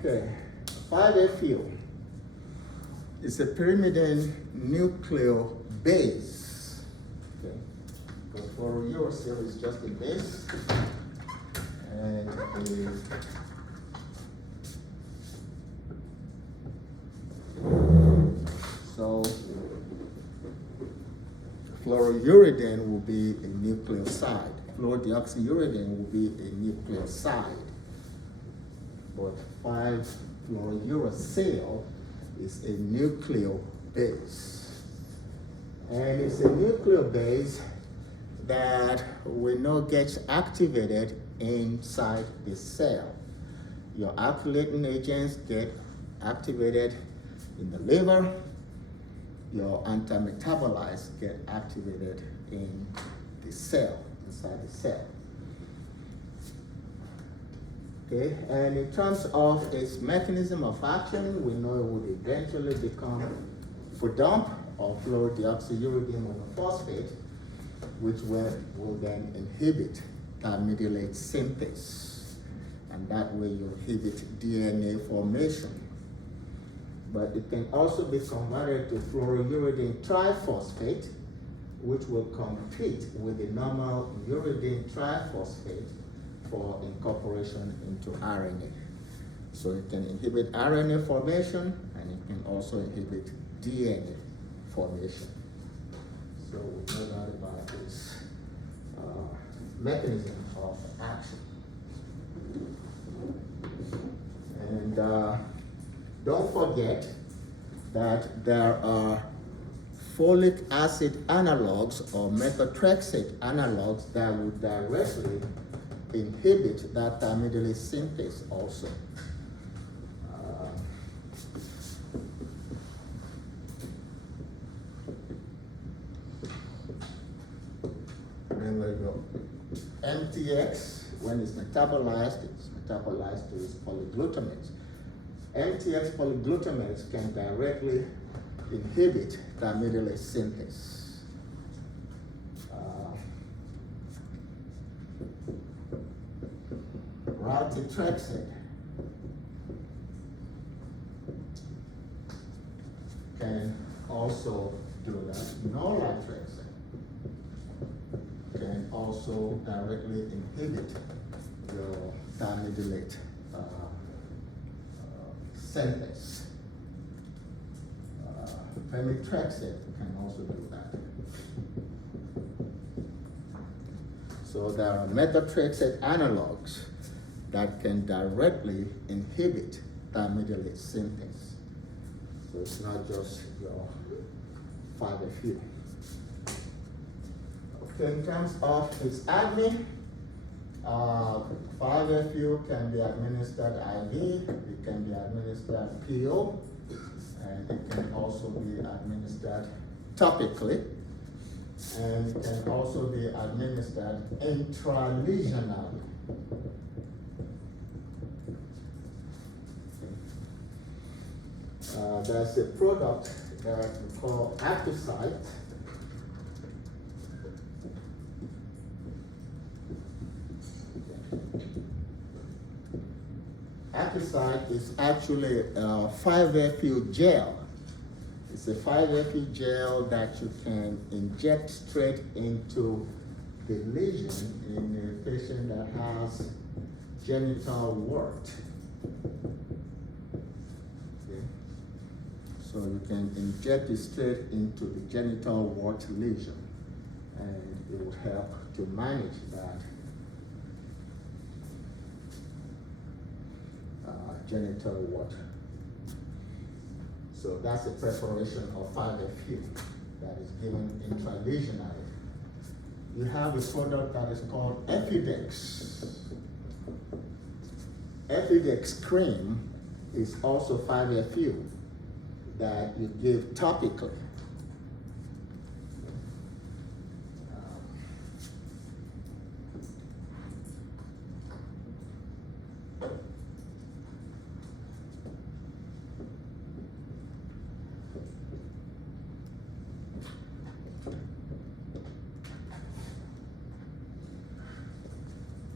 Okay, 5-FU is a pyrimidine nuclear base. Okay, because fluorouracil is just a base, and so fluorouridine will be a nucleoside. Fluorodeoxyuridine will be a nucleoside. But 5-fluorouracil is a nuclear base. And it's a nuclear base that we know gets activated inside the cell. Your alkylating agents get activated in the liver. Your antimetabolites get activated in the cell, inside the cell. Okay, and in terms of its mechanism of action, we know it would eventually become FUDUMP, or fluorodeoxyuridine monophosphate, which will then inhibit thymidylate synthase. And that way you inhibit DNA formation. But it can also be converted to fluorouridine triphosphate, which will compete with the normal uridine triphosphate for incorporation into RNA. So it can inhibit RNA formation, and it can also inhibit DNA formation. So we know that about this mechanism of action. And don't forget that there are folic acid analogs or methotrexate analogs that would directly inhibit that thymidylate synthase also. Then we go. MTX, when it's metabolized to its polyglutamates. MTX polyglutamates can directly inhibit thymidylate synthase. Raltetrexate can also do that. Nolitetrexate can also directly inhibit your thymidylate synthase. Pemetrexate can also do that. So there are methotrexate analogs that can directly inhibit thymidylate synthase. So it's not just your 5-FU. Okay, in terms of its admin, 5-FU can be administered IV, it can be administered PO, and it can also be administered topically, and it can also be administered intralesionally. There's a product that we call Acticite. Acticite is actually a 5-FU gel. It's a 5-FU gel that you can inject straight into the lesion in a patient that has genital wart. Okay. So you can inject it straight into the genital wart lesion, and it will help to manage that genital wart. So that's a preparation of 5-FU that is given intralesionally. You have a product that is called Epidex. Epidex cream is also 5-FU that you give topically.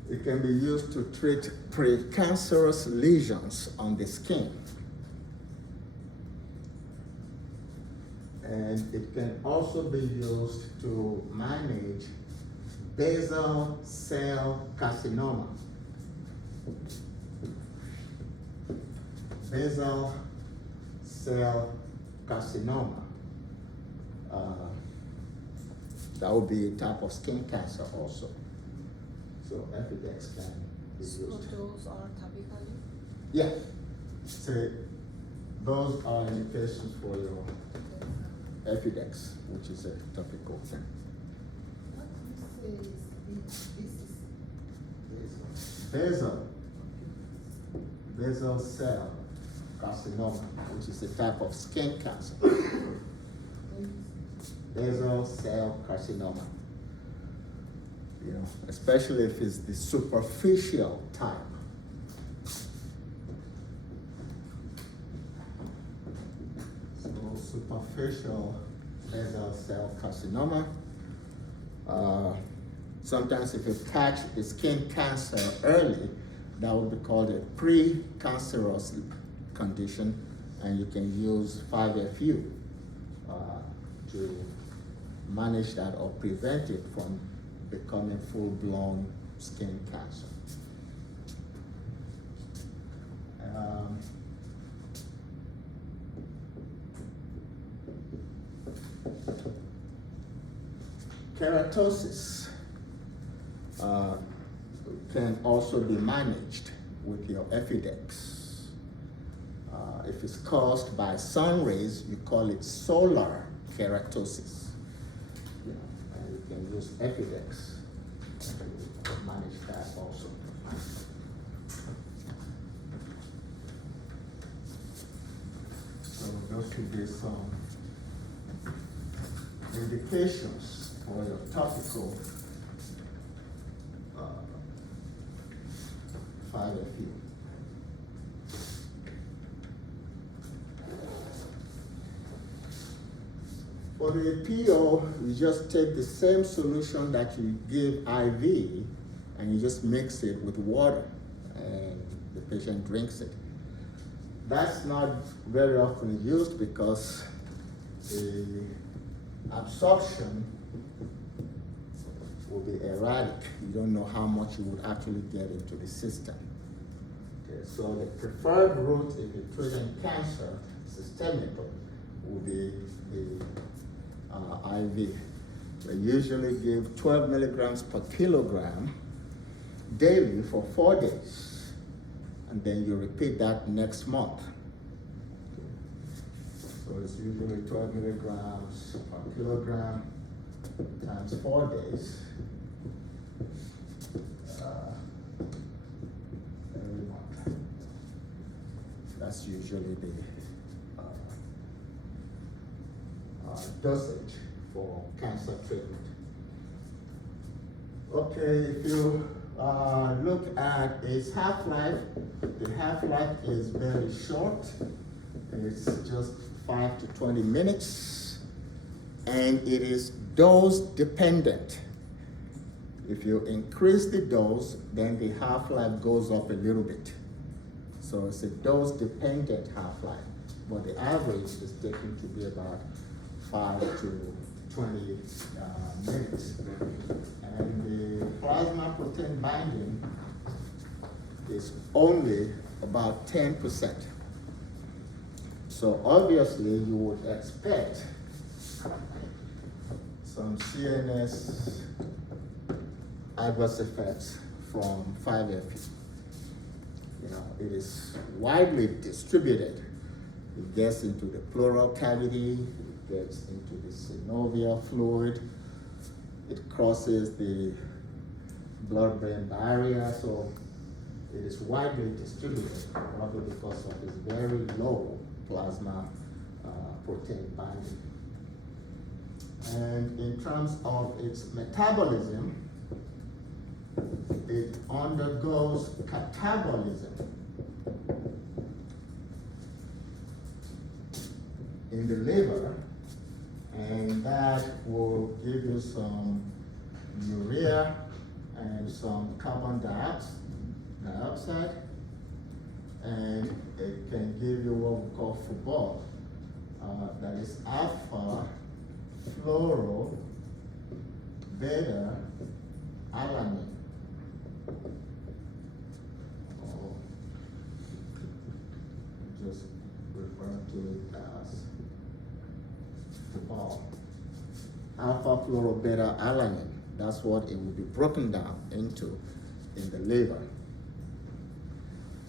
It can be used to treat precancerous lesions on the skin. And it can also be used to manage basal cell carcinoma. Basal cell carcinoma. That would be a type of skin cancer also. So Epidex can be used. So those are topically? Yeah. So those are indications for your Epidex, which is a topical thing. What is this? Basal cell carcinoma, which is a type of skin cancer. Basal cell carcinoma. You know, especially if it's the superficial type. So superficial basal cell carcinoma. Sometimes if you catch the skin cancer early, that would be called a pre-cancerous condition, and you can use 5-FU to manage that or prevent it from becoming full-blown skin cancer. Keratosis can also be managed with your Epidex. If it's caused by sun rays, you call it solar keratosis. You know, and you can use Epidex to manage that also. So those could be some indications for your topical 5-FU. For the PO, you just take the same solution that you give IV and you just mix it with water and the patient drinks it. That's not very often used because the absorption will be erratic. You don't know how much you would actually get into the system. Okay, so the preferred route if you're treating cancer systemically will be the IV. They usually give 12 milligrams per kilogram daily for 4 days, and then you repeat that next month. So it's usually 12 milligrams per kilogram times 4 days every month. That's usually the dosage for cancer treatment. Okay, if you look at its half-life, the half-life is very short. It's just 5 to 20 minutes, and it is dose dependent. If you increase the dose, then the half-life goes up a little bit. So it's a dose dependent half-life, but the average is taken to be about 5 to 20 minutes. And the plasma protein binding is only about 10%. So obviously you would expect some CNS adverse effects from 5-FU. You know, it is widely distributed. It gets into the pleural cavity, it gets into the synovial fluid, it crosses the blood-brain barrier, so it is widely distributed, probably because of its very low plasma protein binding. And in terms of its metabolism, it undergoes catabolism in the liver, and that will give you some urea and some carbon dioxide, and it can give you what we call football. That is alpha fluoro beta alanine. Or just refer to it as football. Alpha fluoro beta alanine. That's what it will be broken down into in the liver.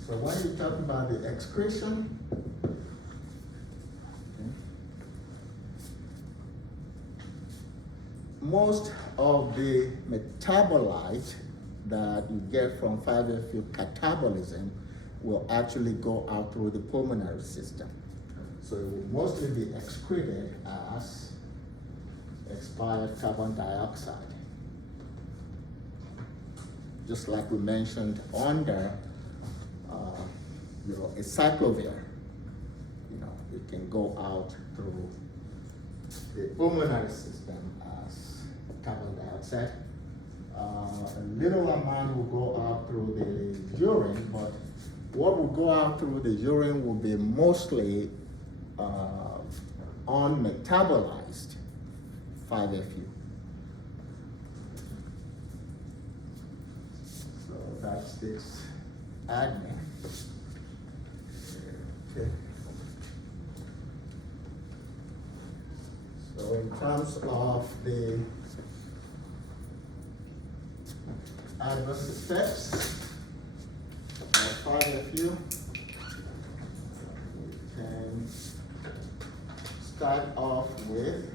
So when you talk about the excretion, most of the metabolite that you get from 5-FU catabolism will actually go out through the pulmonary system. So it will mostly be excreted as expired carbon dioxide. Just like we mentioned under your acyclovir, it can go out through the pulmonary system as carbon dioxide. A little amount will go out through the urine, but what will go out through the urine will be mostly unmetabolized 5-FU. So that's this admin. Okay. So in terms of the adverse effects of 5-FU, we can start off with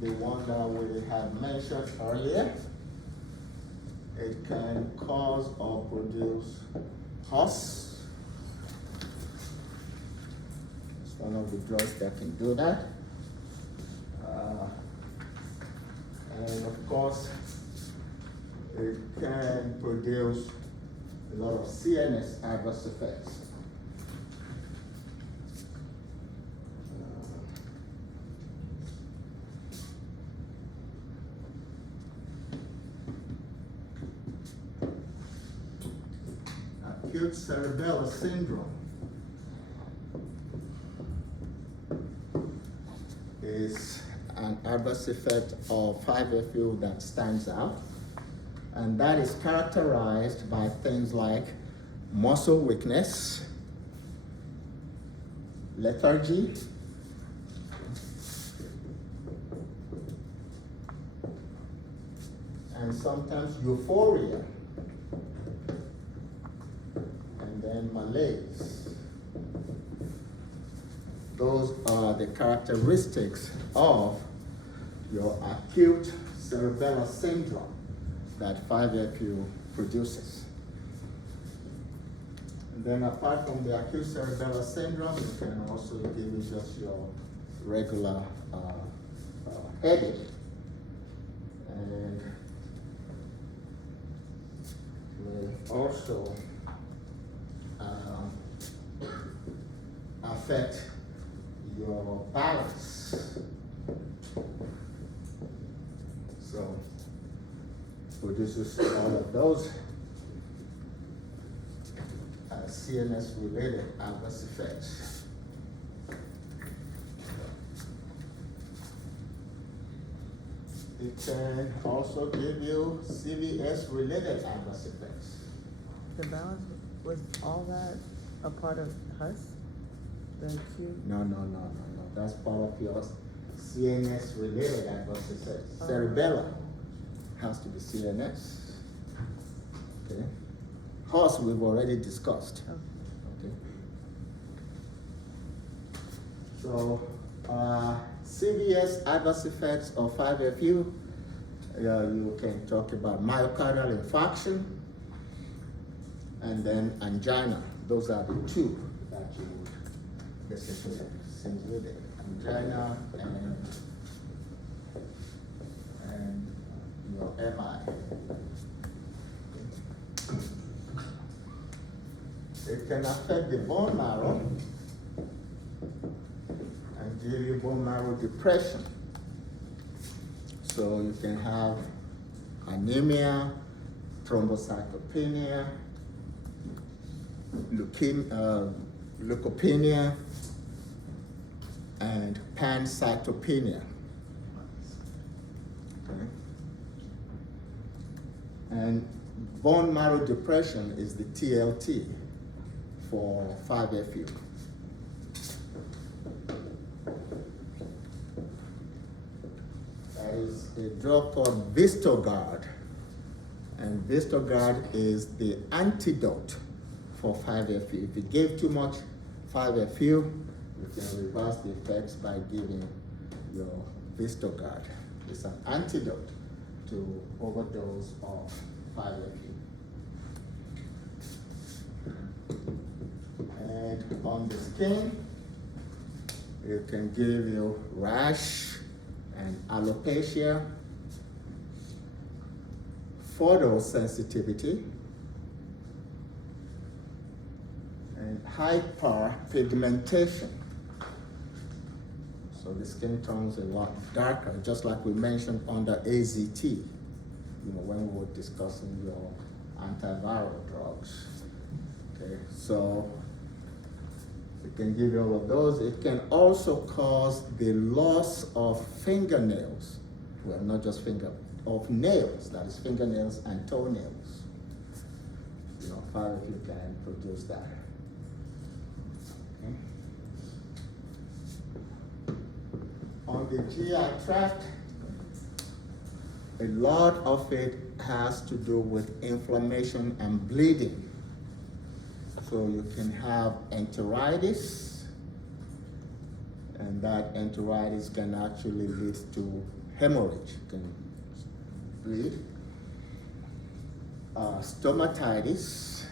the one that we had mentioned earlier. It can cause or produce HOS. It's one of the drugs that can do that. And of course, it can produce a lot of CNS adverse effects. Acute cerebellar syndrome is an adverse effect of 5-FU that stands out, and that is characterized by things like muscle weakness, lethargy, and sometimes euphoria, and then malaise. Those are the characteristics of your acute cerebellar syndrome that 5-FU produces. And then apart from the acute cerebellar syndrome, it can also give you just your regular headache. And will also affect your balance. So produces all of those CNS related adverse effects. It can also give you CVS related adverse effects. The balance, was all that a part of HUS? The acute? No. That's part of your CNS related adverse effects. Oh. Cerebellar has to be CNS. Okay. HOS we've already discussed. Okay. Okay. So CVS adverse effects of 5-FU, you can talk about myocardial infarction and then angina. Those are the two that you would basically simply the angina and your MI. It can affect the bone marrow and give you bone marrow depression. So you can have anemia, thrombocytopenia, leukopenia, and pancytopenia. Okay. And bone marrow depression is the TLT for 5-FU. There is a drug called Vistogard, and Vistogard is the antidote for 5-FU. If you give too much 5-FU, you can reverse the effects by giving your Vistogard. It's an antidote to overdose of 5-FU. And on the skin, it can give you rash and alopecia, photosensitivity, and hyperpigmentation. So the skin turns a lot darker, just like we mentioned under AZT, when we were discussing your antiviral drugs. Okay, so it can give you all of those. It can also cause the loss of fingernails. Well, not just of nails, that is fingernails and toenails. 5-FU can produce that. Okay. On the GI tract, a lot of it has to do with inflammation and bleeding. So you can have enteritis, and that enteritis can actually lead to hemorrhage, you can bleed. Stomatitis,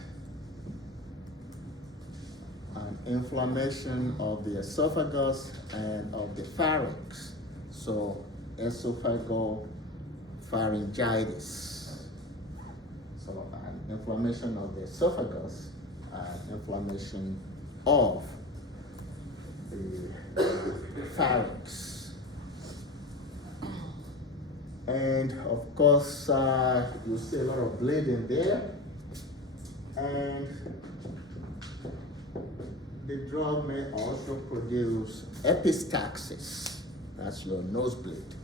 and inflammation of the esophagus and of the pharynx. So esophageal-pharyngitis. So an inflammation of the esophagus, inflammation of the pharynx. And of course, you see a lot of bleeding there. And the drug may also produce epistaxis. That's your nosebleed.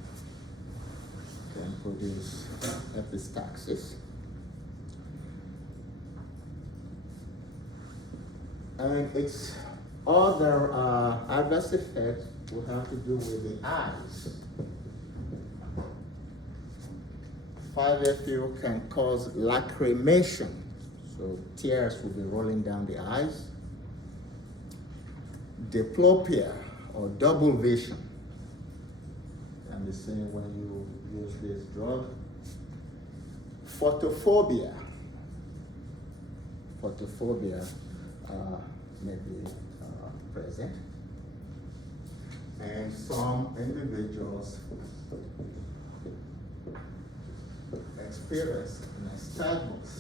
Can produce epistaxis. And its other adverse effects will have to do with the eyes. 5-FU can cause lacrimation, so tears will be rolling down the eyes. Diplopia, or double vision, can be seen when you use this drug. Photophobia. Photophobia may be present. And some individuals experience nystagmus.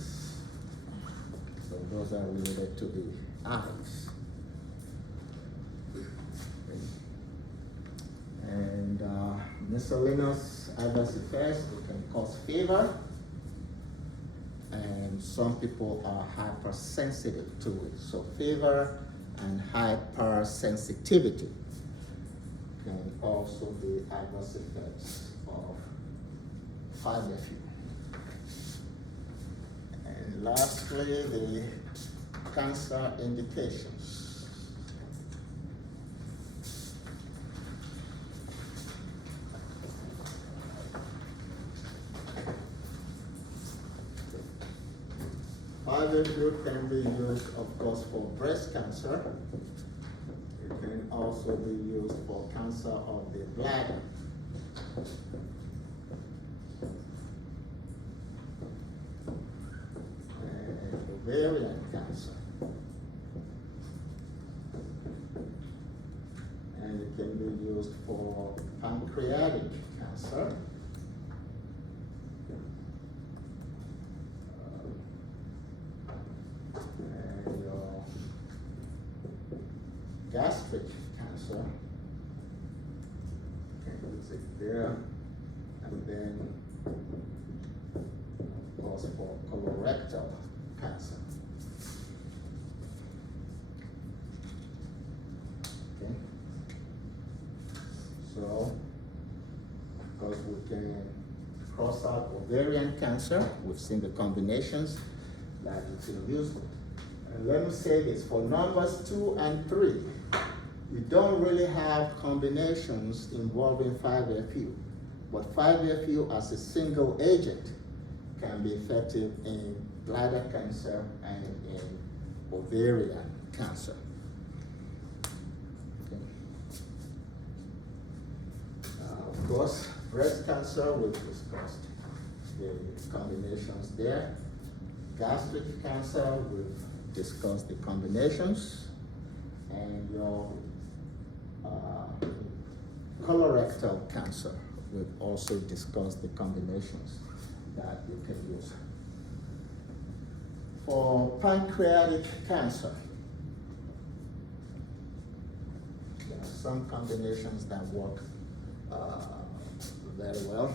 So those are related to the eyes. And miscellaneous adverse effects, it can cause fever. And some people are hypersensitive to it. So fever and hypersensitivity can also be adverse effects of 5-FU. And lastly, the cancer indications. Five-FU can be used, of course, for breast cancer. It can also be used for cancer of the bladder. And ovarian cancer. And it can be used for pancreatic cancer. Gastric cancer, can use it there, and then colorectal cancer. Okay. So, of course, we can cross out ovarian cancer. We've seen the combinations that you can use. And let me say this, for numbers 2 and 3, we don't really have combinations involving 5-FU, but 5-FU as a single agent can be effective in bladder cancer and in ovarian cancer. Okay. Of course, breast cancer, we've discussed the combinations there. Gastric cancer, we've discussed the combinations. And your colorectal cancer, we've also discussed the combinations that you can use. For pancreatic cancer, there are some combinations that work very well.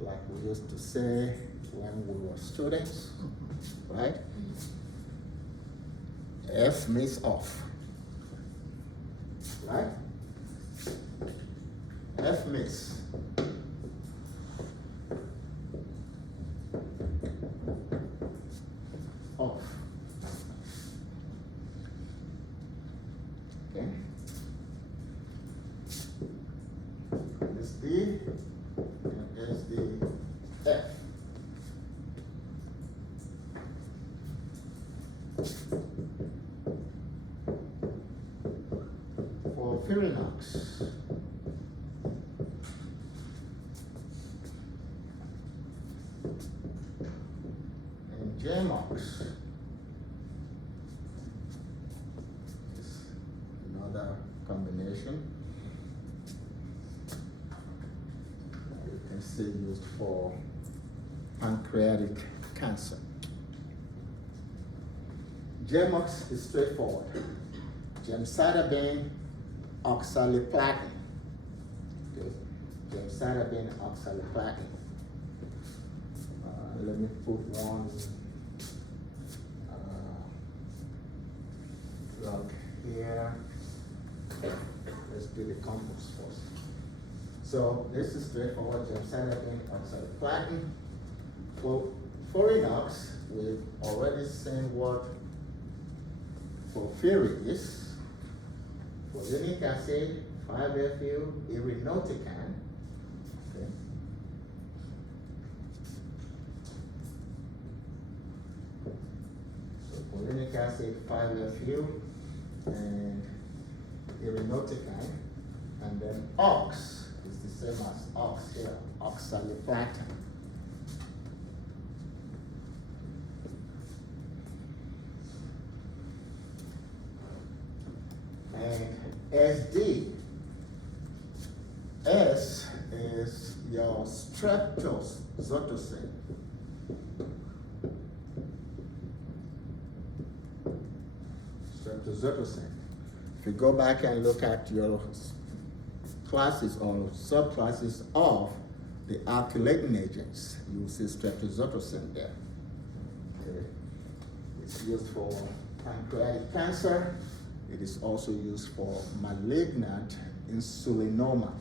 Like we used to say when we were students, right? F means off, right? F means off. Okay. This D and this D F. For Pherinox, and Jamox is another combination that you can see used for pancreatic cancer. Jamox is straightforward. Gemcitabine, oxaliplatin. Okay. Gemcitabine, oxaliplatin. Let me put one drug here. Let's do the compost first. So this is straightforward. Gemcitabine, oxaliplatin. For Pherinox, we've already seen what porphyrin is. Folinic acid, 5-FU, irinotecan. Okay. So folinic acid, 5-FU, and irinotecan, and then ox is the same as ox here, oxaliplatin. And SD, S is your streptozotocin. Streptozotocin. If you go back and look at your classes or subclasses of the alkylating agents, you'll see streptozotocin there. Okay. It's used for pancreatic cancer. It is also used for malignant insulinoma.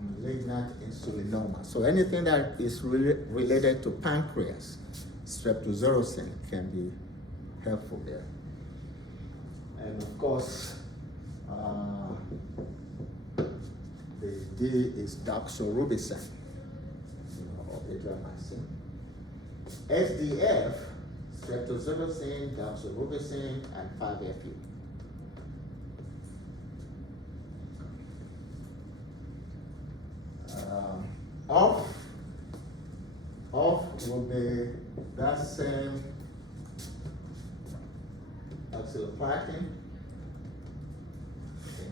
Malignant insulinoma. So anything that is related to pancreas, streptozotocin can be helpful there. And of course, the D is doxorubicin, or adriamycin. SDF, streptozotocin, doxorubicin, and 5-FU. Off will be that same oxaliplatin, okay.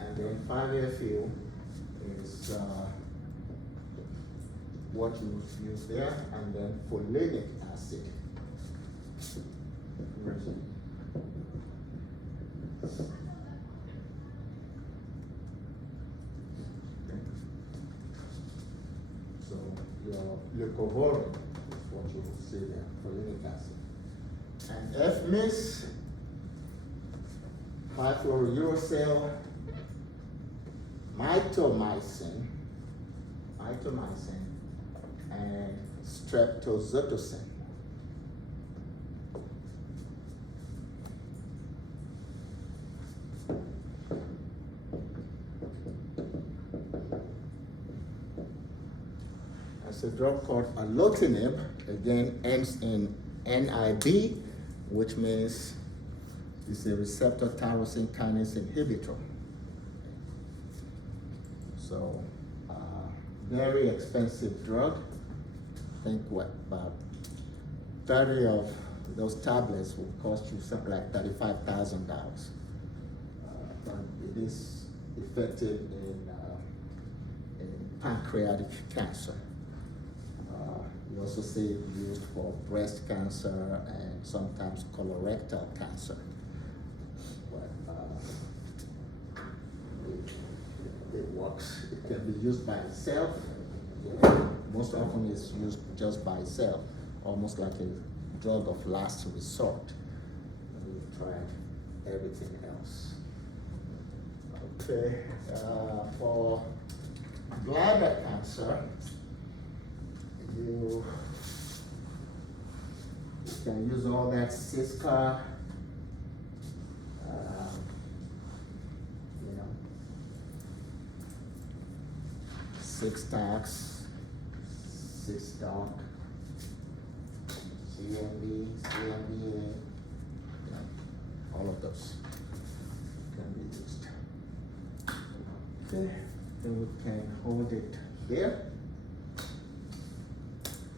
And then 5-FU is what you use there, and then folinic acid. leucovorin is what you will see there, folinic acid. And FMIS, 5-fluorouracil, mitomycin, and streptozotocin. There's a drug called alotinib, again ends in NIB, which means it's a receptor tyrosine kinase inhibitor. So, very expensive drug. I think what, about 30 of those tablets will cost you something like $35,000. But it is effective in pancreatic cancer. You also see it used for breast cancer and sometimes colorectal cancer. But it works. It can be used by itself. Most often it's used just by itself, almost like a drug of last resort. We've tried everything else. Okay, for bladder cancer, you can use all that Syscar, Six-Tax, Sys-Doc, CMBA, all of those can be used. Okay, then we can hold it here.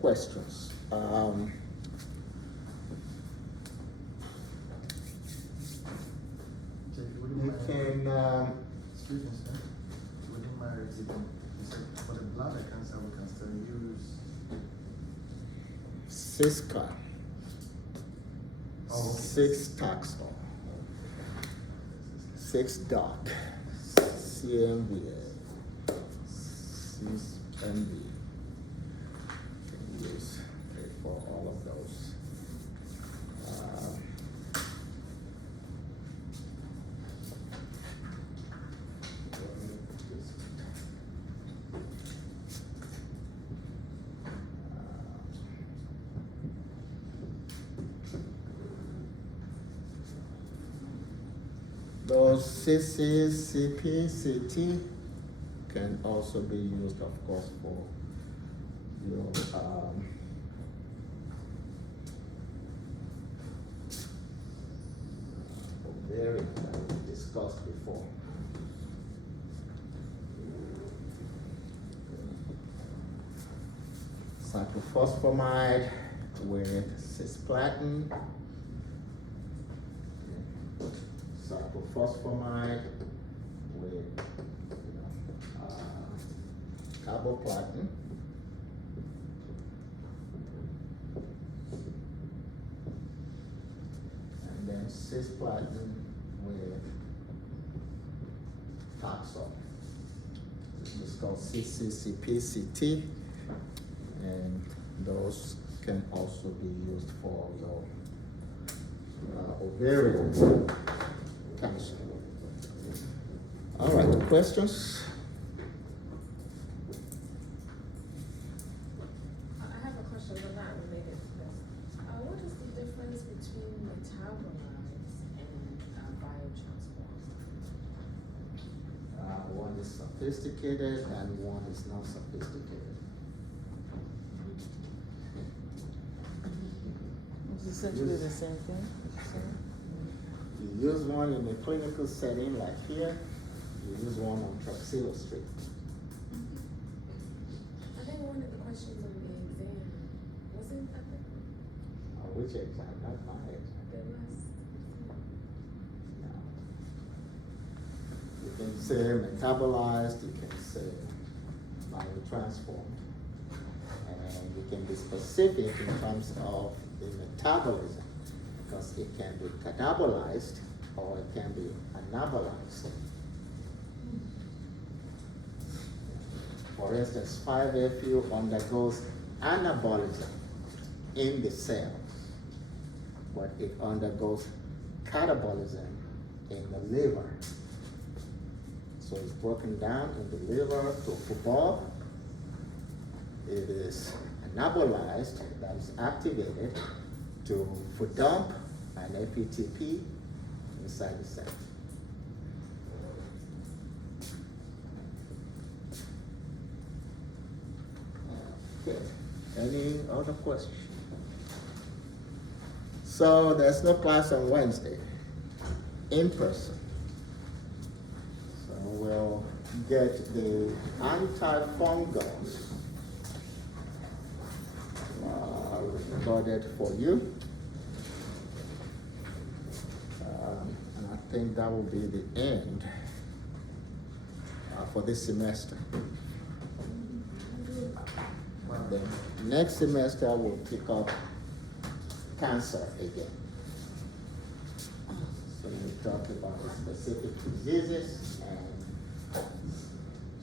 Questions? You can, Excuse me, sir. Within my resident, you said for the bladder cancer, we can still use. Syscar, Oh, okay. Six-Taxol, Sys-Doc, CMBA, CMB. Can use it for all of those. Those CC, CP, CT can also be used, of course, for your ovarian that we discussed before. Cyclophosphamide with cisplatin. Cyclophosphamide with carboplatin. And then cisplatin with Taxol. This is called CCCP-CT, and those can also be used for your ovarian cancer. All right, questions? I have a question, but not related to this. What is the difference between metabolites and biotransform? One is sophisticated and one is not sophisticated. It's essentially the same thing. You use one in a clinical setting like here, you use one on Truxillo Street. I think one of the questions on the exam wasn't that Which exam? Not my exam. the last. No. You can say metabolized, you can say biotransformed. And you can be specific in terms of the metabolism, because it can be catabolized or it can be anabolized. For instance, 5-FU undergoes anabolism in the cells, but it undergoes catabolism in the liver. So it's broken down in the liver to football. It is anabolized, that is activated to dump an APTP inside the cell. Okay, any other questions? So there's no class on Wednesday, in person. So we'll get the antifungals recorded for you. And I think that will be the end for this semester. The next semester we'll pick up cancer again. So we'll talk about the specific diseases and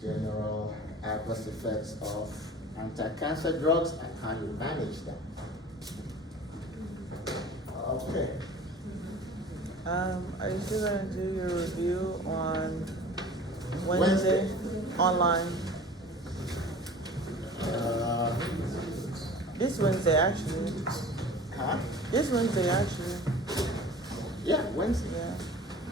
general adverse effects of anti-cancer drugs and how you manage them. Okay. Are you still gonna do your review on Wednesday? Online? This Wednesday, actually. Huh? This Wednesday, actually. Yeah, Wednesday. Yeah.